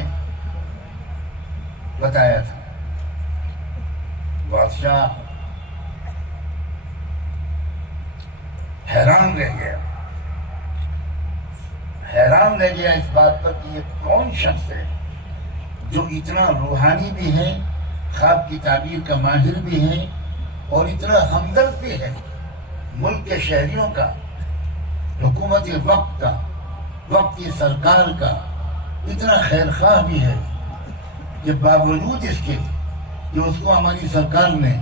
بتایا تھا. بادشاہ حیران رہ گیا اس بات پر کہ یہ کون شخص ہے جو اتنا روحانی بھی ہے, خواب کی تعبیر کا ماہر بھی ہے اور اتنا ہمدرد بھی ہے ملک کے شہریوں کا, حکومت وقت کا, وقت کی سرکار کا اتنا خیر خواہ بھی ہے کہ باوجود اس کے کہ اس کو ہماری سرکار نے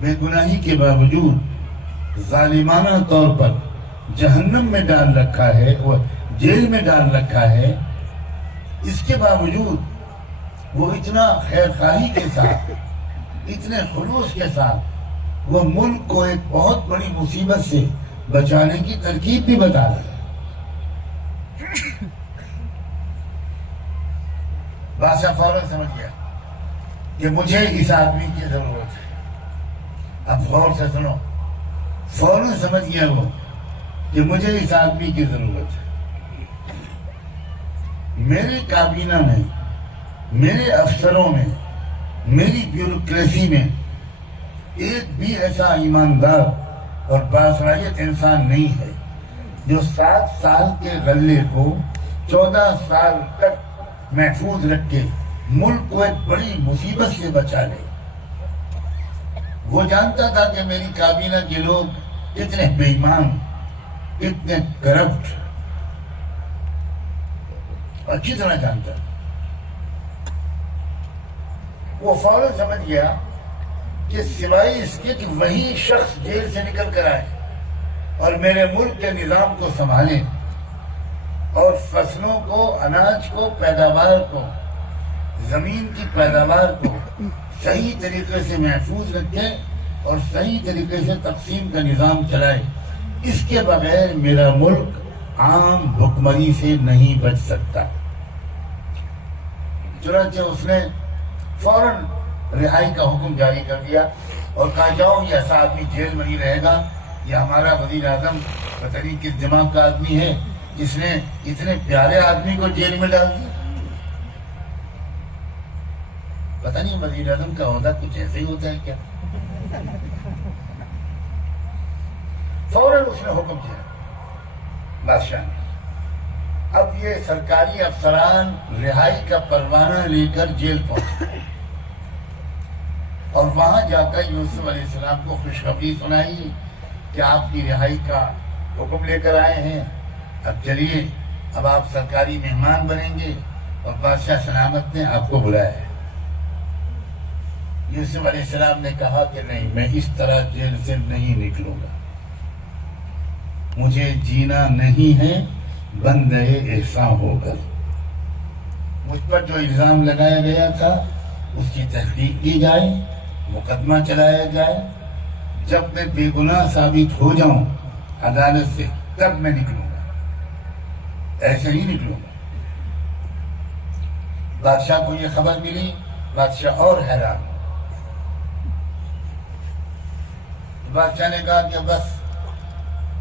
بے گناہی کے باوجود ظالمانہ طور پر جہنم میں ڈال رکھا ہے اور جیل میں ڈال رکھا ہے, اس کے باوجود وہ اتنا خیر خواہی کے ساتھ, اتنے خلوص کے ساتھ وہ ملک کو ایک بہت بڑی مصیبت سے بچانے کی ترکیب بھی بتا رہا ہے. بادشاہ فوراً سمجھ گیا کہ مجھے اس آدمی کی ضرورت ہے. اب غور سے سنو, فوراً سمجھ گیا وہ کہ مجھے اس آدمی کی ضرورت ہے. میری کابینہ میں, میرے افسروں میں, میری بیوروکریسی میں ایک بھی ایسا ایماندار اور باصلاحیت انسان نہیں ہے جو 7 سال کے غلے کو 14 سال تک محفوظ رکھ کے ملک کو ایک بڑی مصیبت سے بچا لے. وہ جانتا تھا کہ میری کابینہ کے لوگ کتنے بے ایمان, کتنے کرپٹ, اچھی طرح جانتا تھا. وہ فوراً سمجھ گیا کہ سوائے اس کے کہ وہی شخص جیل سے نکل کر آئے اور میرے ملک کے نظام کو سنبھالے اور فصلوں کو, اناج کو, پیداوار کو, زمین کی پیداوار کو صحیح طریقے سے محفوظ رکھے اور صحیح طریقے سے تقسیم کا نظام چلائے, اس کے بغیر میرا ملک عام بھکمری سے نہیں بچ سکتا. چنانچہ اس نے فوراً رہائی کا حکم جاری کر دیا اور کہا جاؤ یہ ایسا آدمی جیل میں نہیں رہے گا, یہ ہمارا وزیر اعظم پتہ نہیں کس دماغ کا آدمی ہے, اس نے اتنے پیارے آدمی کو جیل میں ڈال دیا. پتہ نہیں وزیر اعظم کا عہدہ کچھ ایسے ہی ہوتا ہے کیا. فوراً اس نے حکم دیا بادشاہ نے. اب یہ سرکاری افسران رہائی کا پروانہ لے کر جیل پہنچے اور وہاں جا کر یوسف علیہ السلام کو خوشخبری سنائی کہ آپ کی رہائی کا حکم لے کر آئے ہیں, اب چلیے اب آپ سرکاری مہمان بنیں گے اور بادشاہ سلامت نے آپ کو بلایا ہے. یوسف علیہ السلام نے کہا کہ نہیں, میں اس طرح جیل سے نہیں نکلوں گا, مجھے جینا نہیں ہے, بندے احسان ہو کر مجھ پر جو الزام لگایا گیا تھا اس کی تحقیق کی جائے, مقدمہ چلایا جائے, جب میں بے گناہ ثابت ہو جاؤں عدالت سے تب میں نکلوں گا, ایسے ہی نکلوں گا. بادشاہ کو یہ خبر ملی, بادشاہ اور حیران. بادشاہ نے کہا کہ بس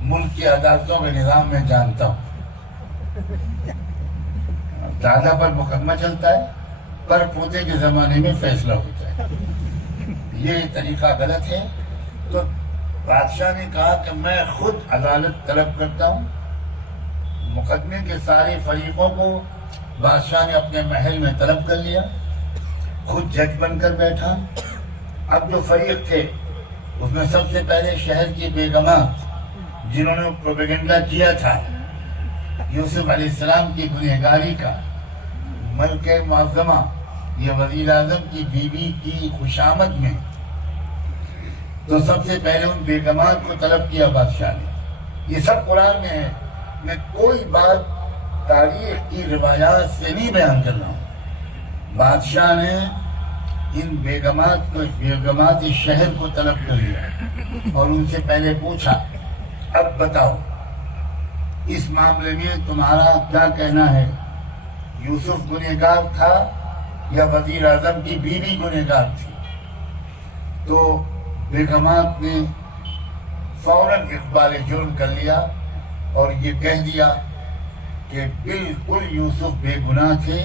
ملک کی عدالتوں کے نظام میں جانتا ہوں, دادا پر مقدمہ چلتا ہے, پر پوتے کے زمانے میں فیصلہ ہوتا ہے, یہ طریقہ غلط ہے. تو بادشاہ نے کہا کہ میں خود عدالت طلب کرتا ہوں. مقدمے کے سارے فریقوں کو بادشاہ نے اپنے محل میں طلب کر لیا, خود جج بن کر بیٹھا. اب جو فریق تھے اس میں سب سے پہلے شہر کی بیگمات جنہوں نے پروپیگنڈا کیا تھا یوسف علیہ السلام کی گنہگاری کا، ملک معظمہ یہ وزیر اعظم کی بیوی کی خوشامد میں، تو سب سے پہلے ان بیگمات کو طلب کیا بادشاہ نے۔ یہ سب قرآن میں ہے، میں کوئی بات تاریخ کی روایات سے نہیں بیان کر رہا ہوں۔ بادشاہ نے ان بیگمات شہر کو طلب کر لیا اور ان سے پہلے پوچھا، اب بتاؤ اس معاملے میں تمہارا کیا کہنا ہے؟ یوسف گنہگار تھا یا وزیر اعظم کی بیوی گنہگار تھی؟ تو بیگمات نے فوراً اقبال جرم کر لیا اور یہ کہہ دیا کہ بالکل یوسف بے گناہ تھے،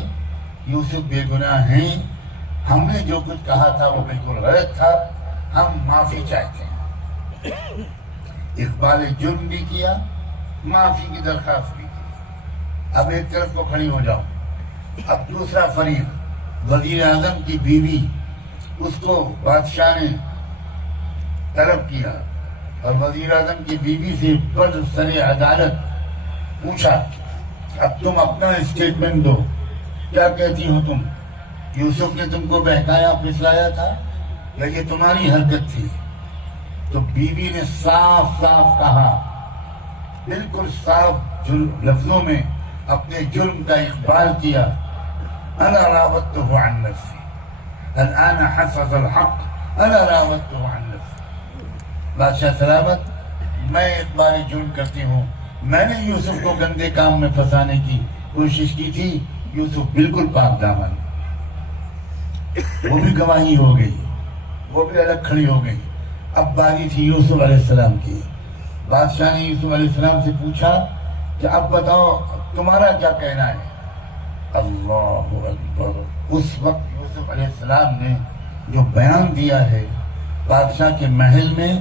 یوسف بے گناہ ہیں، ہم نے جو کچھ کہا تھا وہ بالکل غلط تھا، ہم معافی چاہتے ہیں۔ اقبال جرم بھی کیا، معافی کی درخواست بھی کی۔ اب ایک طرف کو کھڑی ہو جاؤ، اب دوسرا فریق وزیر اعظم کی بیوی، اس کو بادشاہ نے طلب کیا اور وزیر اعظم کی بیوی سے برسر عدالت پوچھا، اب تم اپنا اسٹیٹمنٹ دو، کیا کہتی ہو تم؟ یوسف نے تم کو بہکایا پھسلایا تھا یا یہ تمہاری حرکت تھی؟ تو بیوی نے صاف صاف کہا، بالکل صاف لفظوں میں اپنے جرم کا اقبال کیا، انا راودته عن نفسی الان حصل الحق انا راودته عن نفسی۔ بادشاہ سلامت، میں اقبال جرم کرتی ہوں، میں نے یوسف کو گندے کام میں پھنسانے کی کوشش کی تھی، یوسف بالکل پاک دامن۔ وہ بھی گواہی ہو گئی، وہ بھی الگ کھڑی ہو گئی۔ اب باری تھی یوسف علیہ السلام کی۔ بادشاہ نے یوسف علیہ السلام سے پوچھا کہ اب بتاؤ تمہارا کیا کہنا ہے؟ اللہ اکبر! اس وقت یوسف علیہ السلام نے جو بیان دیا ہے بادشاہ کے محل میں،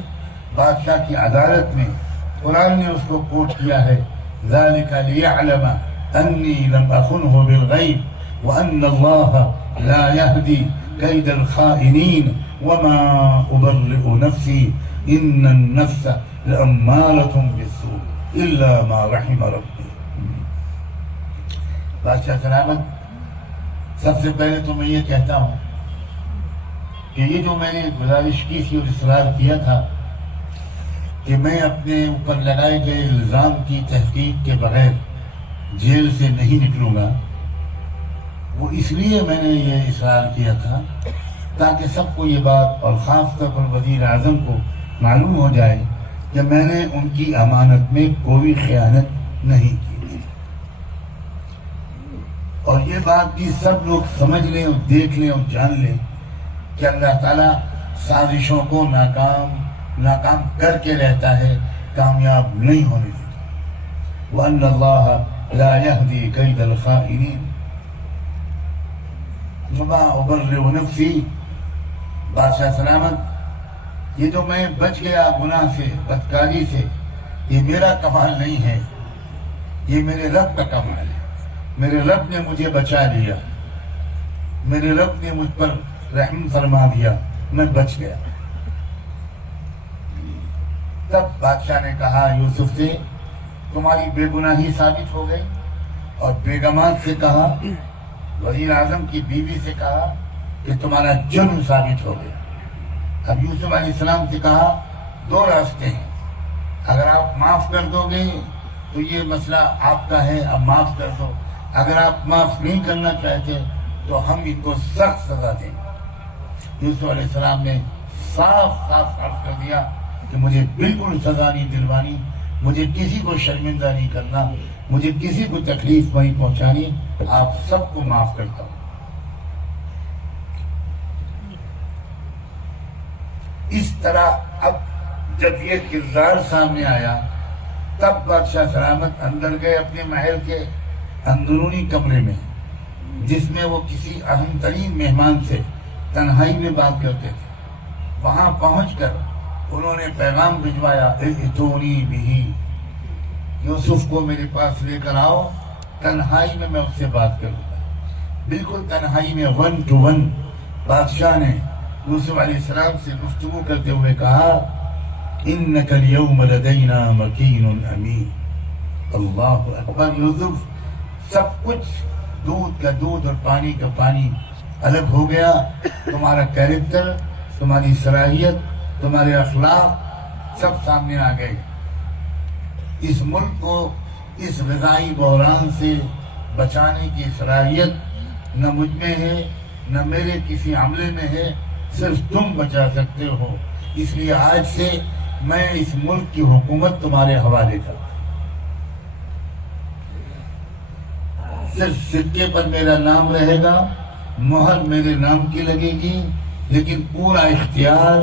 بادشاہ کی عدالت میں، قرآن نے اس کو کوٹ کیا ہے، ذَلِكَ لِيَعْلَمَ أَنِّي لَمْ أَخُنْهُ بِالْغَيْبِ وَأَنَّ اللَّهَ لَا يَهْدِي كَيْدَ الْخَائِنِينَ وَمَا أُبَرِّئُ نَفْسِي إِنَّ النَّفْسَ لَأَمَّارَةٌ بِالسُّوءِ إِلَّا مَا رَحِمَ رَبِّي۔ بادشاہ سلامت، سب سے پہلے تو میں یہ کہتا ہوں کہ یہ جو میں نے گزارش کی تھی اور اصرار کیا تھا کہ میں اپنے اوپر لگائے گئے الزام کی تحقیق کے بغیر جیل سے نہیں نکلوں گا، وہ اس لیے میں نے یہ اصرار کیا تھا تاکہ سب کو یہ بات اور خاص طور پر وزیر اعظم کو معلوم ہو جائے کہ میں نے ان کی امانت میں کوئی خیانت نہیں کی، اور یہ بات بھی سب لوگ سمجھ لیں اور دیکھ لیں اور جان لیں کہ اللہ تعالیٰ سازشوں کو ناکام کر کے رہتا ہے، کامیاب نہیں ہونے دیتا۔ وَأَنَّ اللَّهَ لَا يَهْدِي كَيْدَ الْخَائِنِينَ وَمَا أُبَرِّئُ نَفْسِي۔ بادشاہ سلامت، یہ جو میں بچ گیا گناہ سے، بدکاری سے، یہ میرا کمال نہیں ہے، یہ میرے رب کا کمال ہے۔ میرے رب نے مجھے بچا لیا، میرے رب نے مجھ پر رحم فرما دیا، میں بچ گیا۔ تب بادشاہ نے کہا یوسف سے، تمہاری بے گناہی ثابت ہو گئی، اور بیگمات سے کہا، وزیر اعظم کی بیوی سے کہا کہ تمہارا جرم ثابت ہو گیا۔ اب یوسف علیہ السلام سے کہا دو راستے ہیں، اگر آپ معاف کر دو گے تو یہ مسئلہ آپ کا ہے، اب معاف کر دو، اگر آپ معاف نہیں کرنا چاہتے تو ہم ان کو سخت سزا دیں گے۔ یوسف علیہ السلام نے صاف عرض کر دیا کہ مجھے بالکل سزا نہیں دلوانی، مجھے کسی کو شرمندہ نہیں کرنا، مجھے کسی کو تکلیف نہیں پہنچانی، آپ سب کو معاف کرتا ہوں۔ اس طرح اب جب یہ کردار سامنے آیا تب بادشاہ سلامت اندر گئے اپنے محل کے اندرونی کمرے میں، جس میں وہ کسی اہم ترین مہمان سے تنہائی میں بات کرتے تھے۔ وہاں پہنچ کر انہوں نے پیغام بھجوایا، ائتونی بہ، یوسف کو میرے پاس لے کر آؤ، تنہائی میں اس سے بات کروں گا۔ بالکل تنہائی میں 1 to 1 بادشاہ نے یوسف علیہ السلام سے گفتگو کرتے ہوئے کہا انک اليوم لدینا مکین امین. اللہ اکبر. یوسف سب کچھ دودھ کا دودھ اور پانی کا پانی الگ ہو گیا. تمہارا کیریکٹر، تمہاری صلاحیت، تمہارے اخلاق سب سامنے آ گئے. اس ملک کو اس غذائی بحران سے بچانے کی صلاحیت نہ مجھ میں ہے، نہ میرے کسی عملے میں ہے، صرف تم بچا سکتے ہو. اس لیے آج سے میں اس ملک کی حکومت تمہارے حوالے کرتا ہوں. صرف سکے پر میرا نام رہے گا، مہر میرے نام کی لگے گی، لیکن پورا اختیار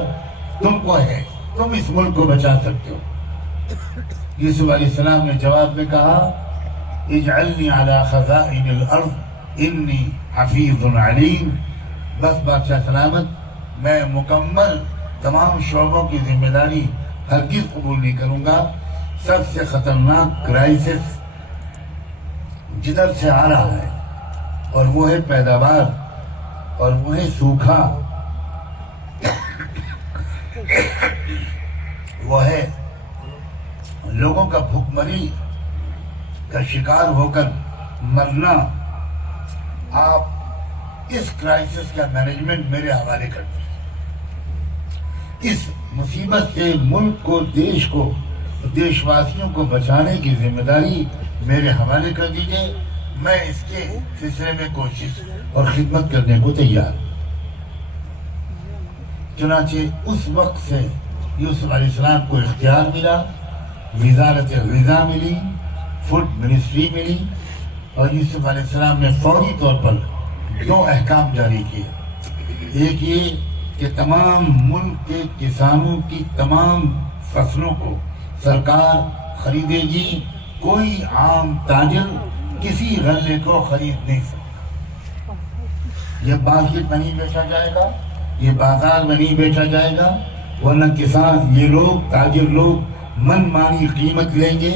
تم کو ہے. تم اس ملک کو بچا سکتے ہو. یوسف علیہ السلام نے جواب میں کہا اجعلنی علی خزائن الارض انی حفیظ علیم. بس بادشاہ سلامت، میں مکمل تمام شعبوں کی ذمہ داری ہرگز قبول نہیں کروں گا. سب سے خطرناک کرائسس جدھر سے آ رہا ہے، اور وہ ہے پیداوار، اور وہ ہے سوکھا، وہ ہے لوگوں کا بھوک مری کا شکار ہو کر مرنا. آپ اس کرائسس کا مینجمنٹ میرے حوالے کر دیں. اس مصیبت سے ملک کو، دیش کو، دیش واسیوں کو بچانے کی ذمہ داری میرے حوالے کر دیجئے. میں اس کے سلسلے میں کوشش اور خدمت کرنے کو تیار. چنانچہ اس وقت سے یوسف علیہ السلام کو اختیار ملا، وزارت غذا ملی، فوڈ منسٹری ملی، اور یوسف علیہ السلام نے فوری طور پر 2 احکام جاری کیے. ایک یہ کہ تمام ملک کے کسانوں کی تمام فصلوں کو سرکار خریدے گی. کوئی عام تاجر کسی غلے کو خرید نہیں سکتا. یہ مارکیٹ میں نہیں بیچا جائے گا، یہ بازار میں نہیں بیچا جائے گا، ورنہ کسان، یہ لوگ، تاجر لوگ من مانی قیمت لیں گے،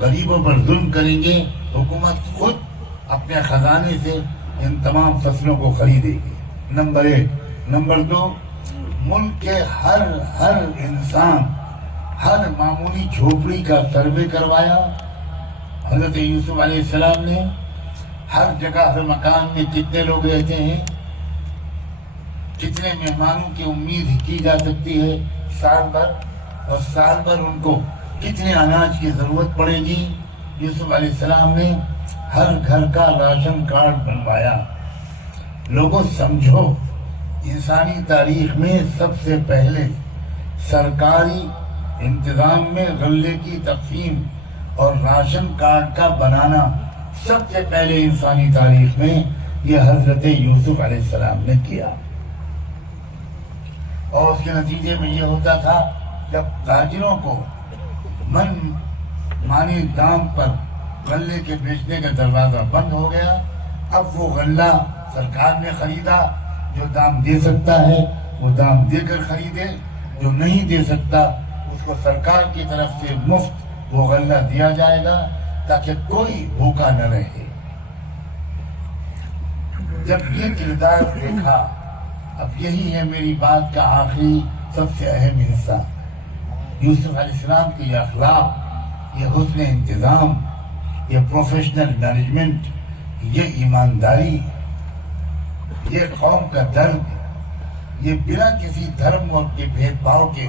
غریبوں پر ظلم کریں گے. حکومت خود اپنے خزانے سے ان تمام فصلوں کو خریدے گی. نمبر 1. نمبر 2، ملک کے ہر انسان، ہر معمولی جھوپڑی کا سروے کروایا. حضرت یوسف علیہ السلام نے ہر جگہ، ہر مکان میں کتنے لوگ رہتے ہیں، کتنے مہمانوں کی امید کی جا سکتی ہے سال بھر، اور سال بھر ان کو کتنے اناج کی ضرورت پڑے گی. یوسف علیہ السلام نے ہر گھر کا راشن کارڈ بنوایا. لوگوں سمجھو، انسانی تاریخ میں سب سے پہلے سرکاری انتظام میں غلے کی تقسیم اور راشن کارڈ کا بنانا سب سے پہلے انسانی تاریخ میں یہ حضرت یوسف علیہ السلام نے کیا. اور اس کے نتیجے میں یہ ہوتا تھا، جب تاجروں کو من مانی دام پر غلے کے بیچنے کا دروازہ بند ہو گیا، اب وہ غلہ سرکار نے خریدا. جو دام دے سکتا ہے وہ دام دے کر خریدے، جو نہیں دے سکتا اس کو سرکار کی طرف سے مفت وہ غلہ دیا جائے گا، تاکہ کوئی بھوکا نہ رہے. جب یہ کردار دیکھا، اب یہی ہے میری بات کا آخری سب سے اہم حصہ. یوسف علیہ السلام کے یہ اخلاق، یہ حسن انتظام، یہ پروفیشنل مینجمنٹ، یہ ایمانداری، یہ قوم کا درد، یہ بنا کسی دھرم اور کے بھید بھاؤ کے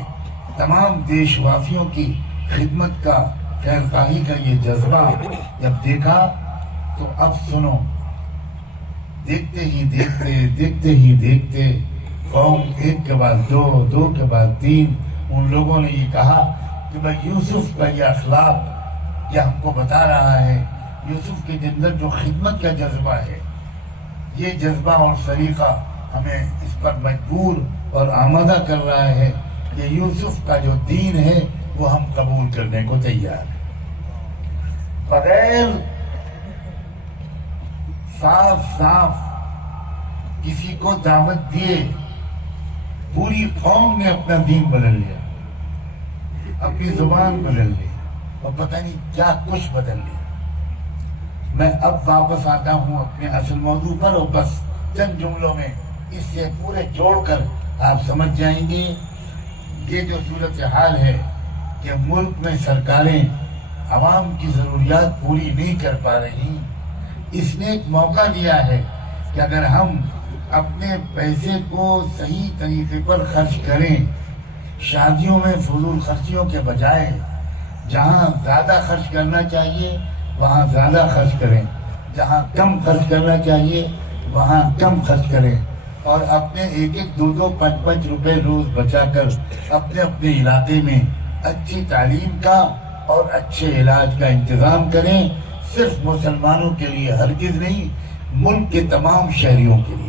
تمام دیش واسیوں کی خدمت کا، خیر خواہی کا یہ جذبہ جب دیکھا تو اب سنو، دیکھتے ہی دیکھتے قوم ایک کے بعد دو کے بعد 3 ان لوگوں نے یہ کہا کہ بھائی یوسف کا یہ اخلاق یہ ہم کو بتا رہا ہے، یوسف کے اندر جو خدمت کا جذبہ ہے، یہ جذبہ اور سلیقہ ہمیں اس پر مجبور اور آمادہ کر رہا ہے کہ یوسف کا جو دین ہے وہ ہم قبول کرنے کو تیار ہیں. بغیر صاف کسی کو دعوت دیے پوری قوم نے اپنا دین بدل لیا، اپنی زبان بدل لی، اور پتہ نہیں کیا کچھ بدل لیا. میں اب واپس آتا ہوں اپنے اصل موضوع پر، اور بس چند جملوں میں اس سے پورے جوڑ کر آپ سمجھ جائیں گے. یہ جو صورتحال ہے کہ ملک میں سرکاریں عوام کی ضروریات پوری نہیں کر پا رہی، اس نے ایک موقع دیا ہے کہ اگر ہم اپنے پیسے کو صحیح طریقے پر خرچ کریں، شادیوں میں فضول خرچیوں کے بجائے جہاں زیادہ خرچ کرنا چاہیے وہاں زیادہ خرچ کریں، جہاں کم خرچ کرنا چاہیے وہاں کم خرچ کریں، اور اپنے 1-1, 2-2, 5-5 روپے روز بچا کر اپنے اپنے علاقے میں اچھی تعلیم کا اور اچھے علاج کا انتظام کریں، صرف مسلمانوں کے لیے ہرگز نہیں، ملک کے تمام شہریوں کے لیے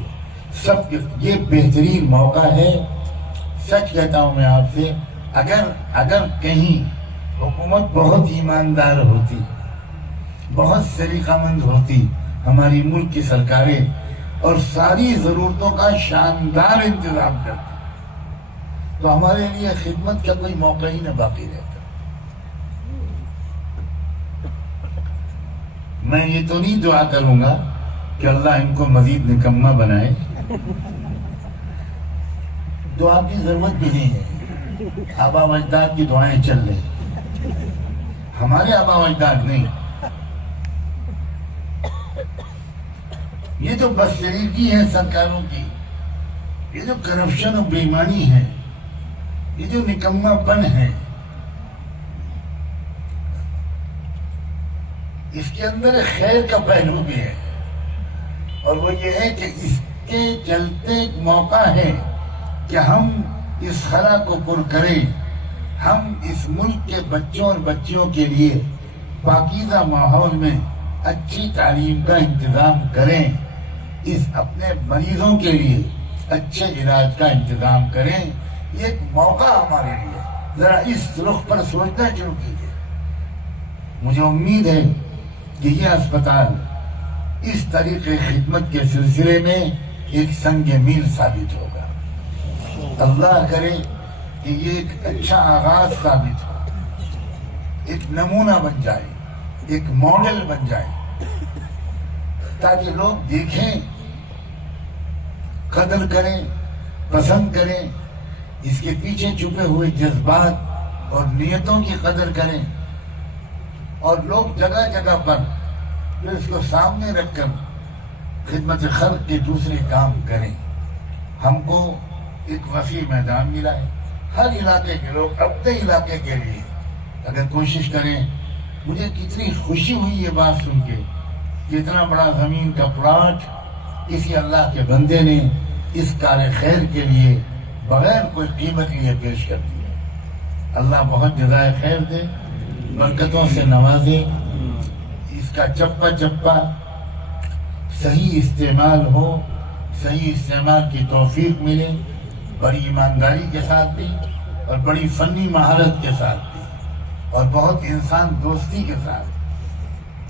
سب یہ بہترین موقع ہے۔ سچ کہتا ہوں میں آپ سے، اگر کہیں حکومت بہت ایماندار ہوتی، بہت سلیقہ مند ہوتی، ہماری ملک کی سرکاریں، اور ساری ضرورتوں کا شاندار انتظام کرتی، تو ہمارے لیے خدمت کا کوئی موقع ہی نہ باقی رہتا۔ میں یہ تو نہیں دعا کروں گا کہ اللہ ان کو مزید نکمہ بنائے، دعا کی ضرورت بھی نہیں ہے، آبا و اجداد کی دعائیں چل رہی، ہمارے آبا و اجداد نہیں۔ یہ جو بدسلیقی ہے سرکاروں کی، یہ جو کرپشن اور بے ایمانی ہے، یہ جو نکمہ پن ہے، اس کے اندر خیر کا پہلو بھی ہے، اور وہ یہ ہے کہ اس کے چلتے ایک موقع ہے کہ ہم اس خلا کو پر کریں، ہم اس ملک کے بچوں اور بچیوں کے لیے پاکیزہ ماحول میں اچھی تعلیم کا انتظام کریں، اس اپنے مریضوں کے لیے اچھے علاج کا انتظام کریں۔ یہ ایک موقع ہمارے لیے، ذرا اس رخ پر سوچنا شروع کیجیے۔ مجھے امید ہے کہ یہ اسپتال اس طریقے خدمت کے سلسلے میں ایک سنگ میل ثابت ہوگا۔ اللہ کرے کہ یہ ایک اچھا آغاز ثابت ہو، ایک نمونہ بن جائے، ایک ماڈل بن جائے، تاکہ لوگ دیکھیں، قدر کریں، پسند کریں، اس کے پیچھے چھپے ہوئے جذبات اور نیتوں کی قدر کریں، اور لوگ جگہ جگہ پر جو اس کو سامنے رکھ کر خدمت خلق کے دوسرے کام کریں۔ ہم کو ایک وسیع میدان ملا ہے، ہر علاقے کے لوگ اپنے علاقے کے لیے اگر کوشش کریں۔ مجھے کتنی خوشی ہوئی یہ بات سن کے، اتنا بڑا زمین کا پلاٹ کسی اللہ کے بندے نے اس کار خیر کے لیے بغیر کوئی قیمت لیے پیش کر دیا۔ اللہ بہت جزائے خیر دے، برکتوں سے نوازے، اس کا چپا چپا صحیح استعمال ہو، صحیح استعمال کی توفیق ملے، بڑی ایمانداری کے ساتھ بھی اور بڑی فنی مہارت کے ساتھ بھی، اور بہت انسان دوستی کے ساتھ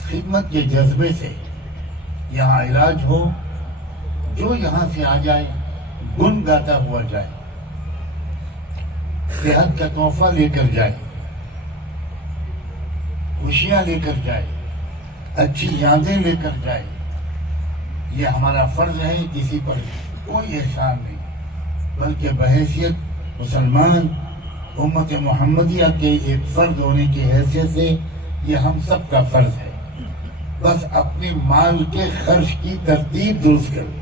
خدمت کے جذبے سے یہاں علاج ہو، جو یہاں سے آ جائے گن گاتا ہوا جائے، صحت کا تحفہ لے کر جائے، خوشیاں لے کر جائے، اچھی یادیں لے کر جائے۔ یہ ہمارا فرض ہے، کسی پر کوئی احسان نہیں، بلکہ بحیثیت مسلمان امت محمدیہ کے ایک فرد ہونے کی حیثیت سے یہ ہم سب کا فرض ہے۔ بس اپنے مال کے خرچ کی ترتیب درست کریں۔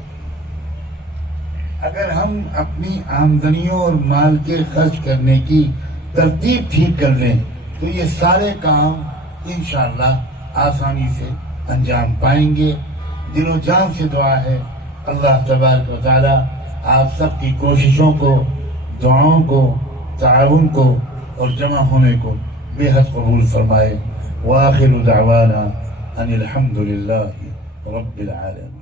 اگر ہم اپنی آمدنیوں اور مال کے خرچ کرنے کی ترتیب ٹھیک کر لیں تو یہ سارے کام انشاءاللہ آسانی سے انجام پائیں گے۔ دل و جان سے دعا ہے اللہ تبارک و تعالی آپ سب کی کوششوں کو، دعاؤں کو، تعاون کو اور جمع ہونے کو بے حد قبول فرمائے۔ وآخر دعوانا ان الحمد للہ رب العالمین۔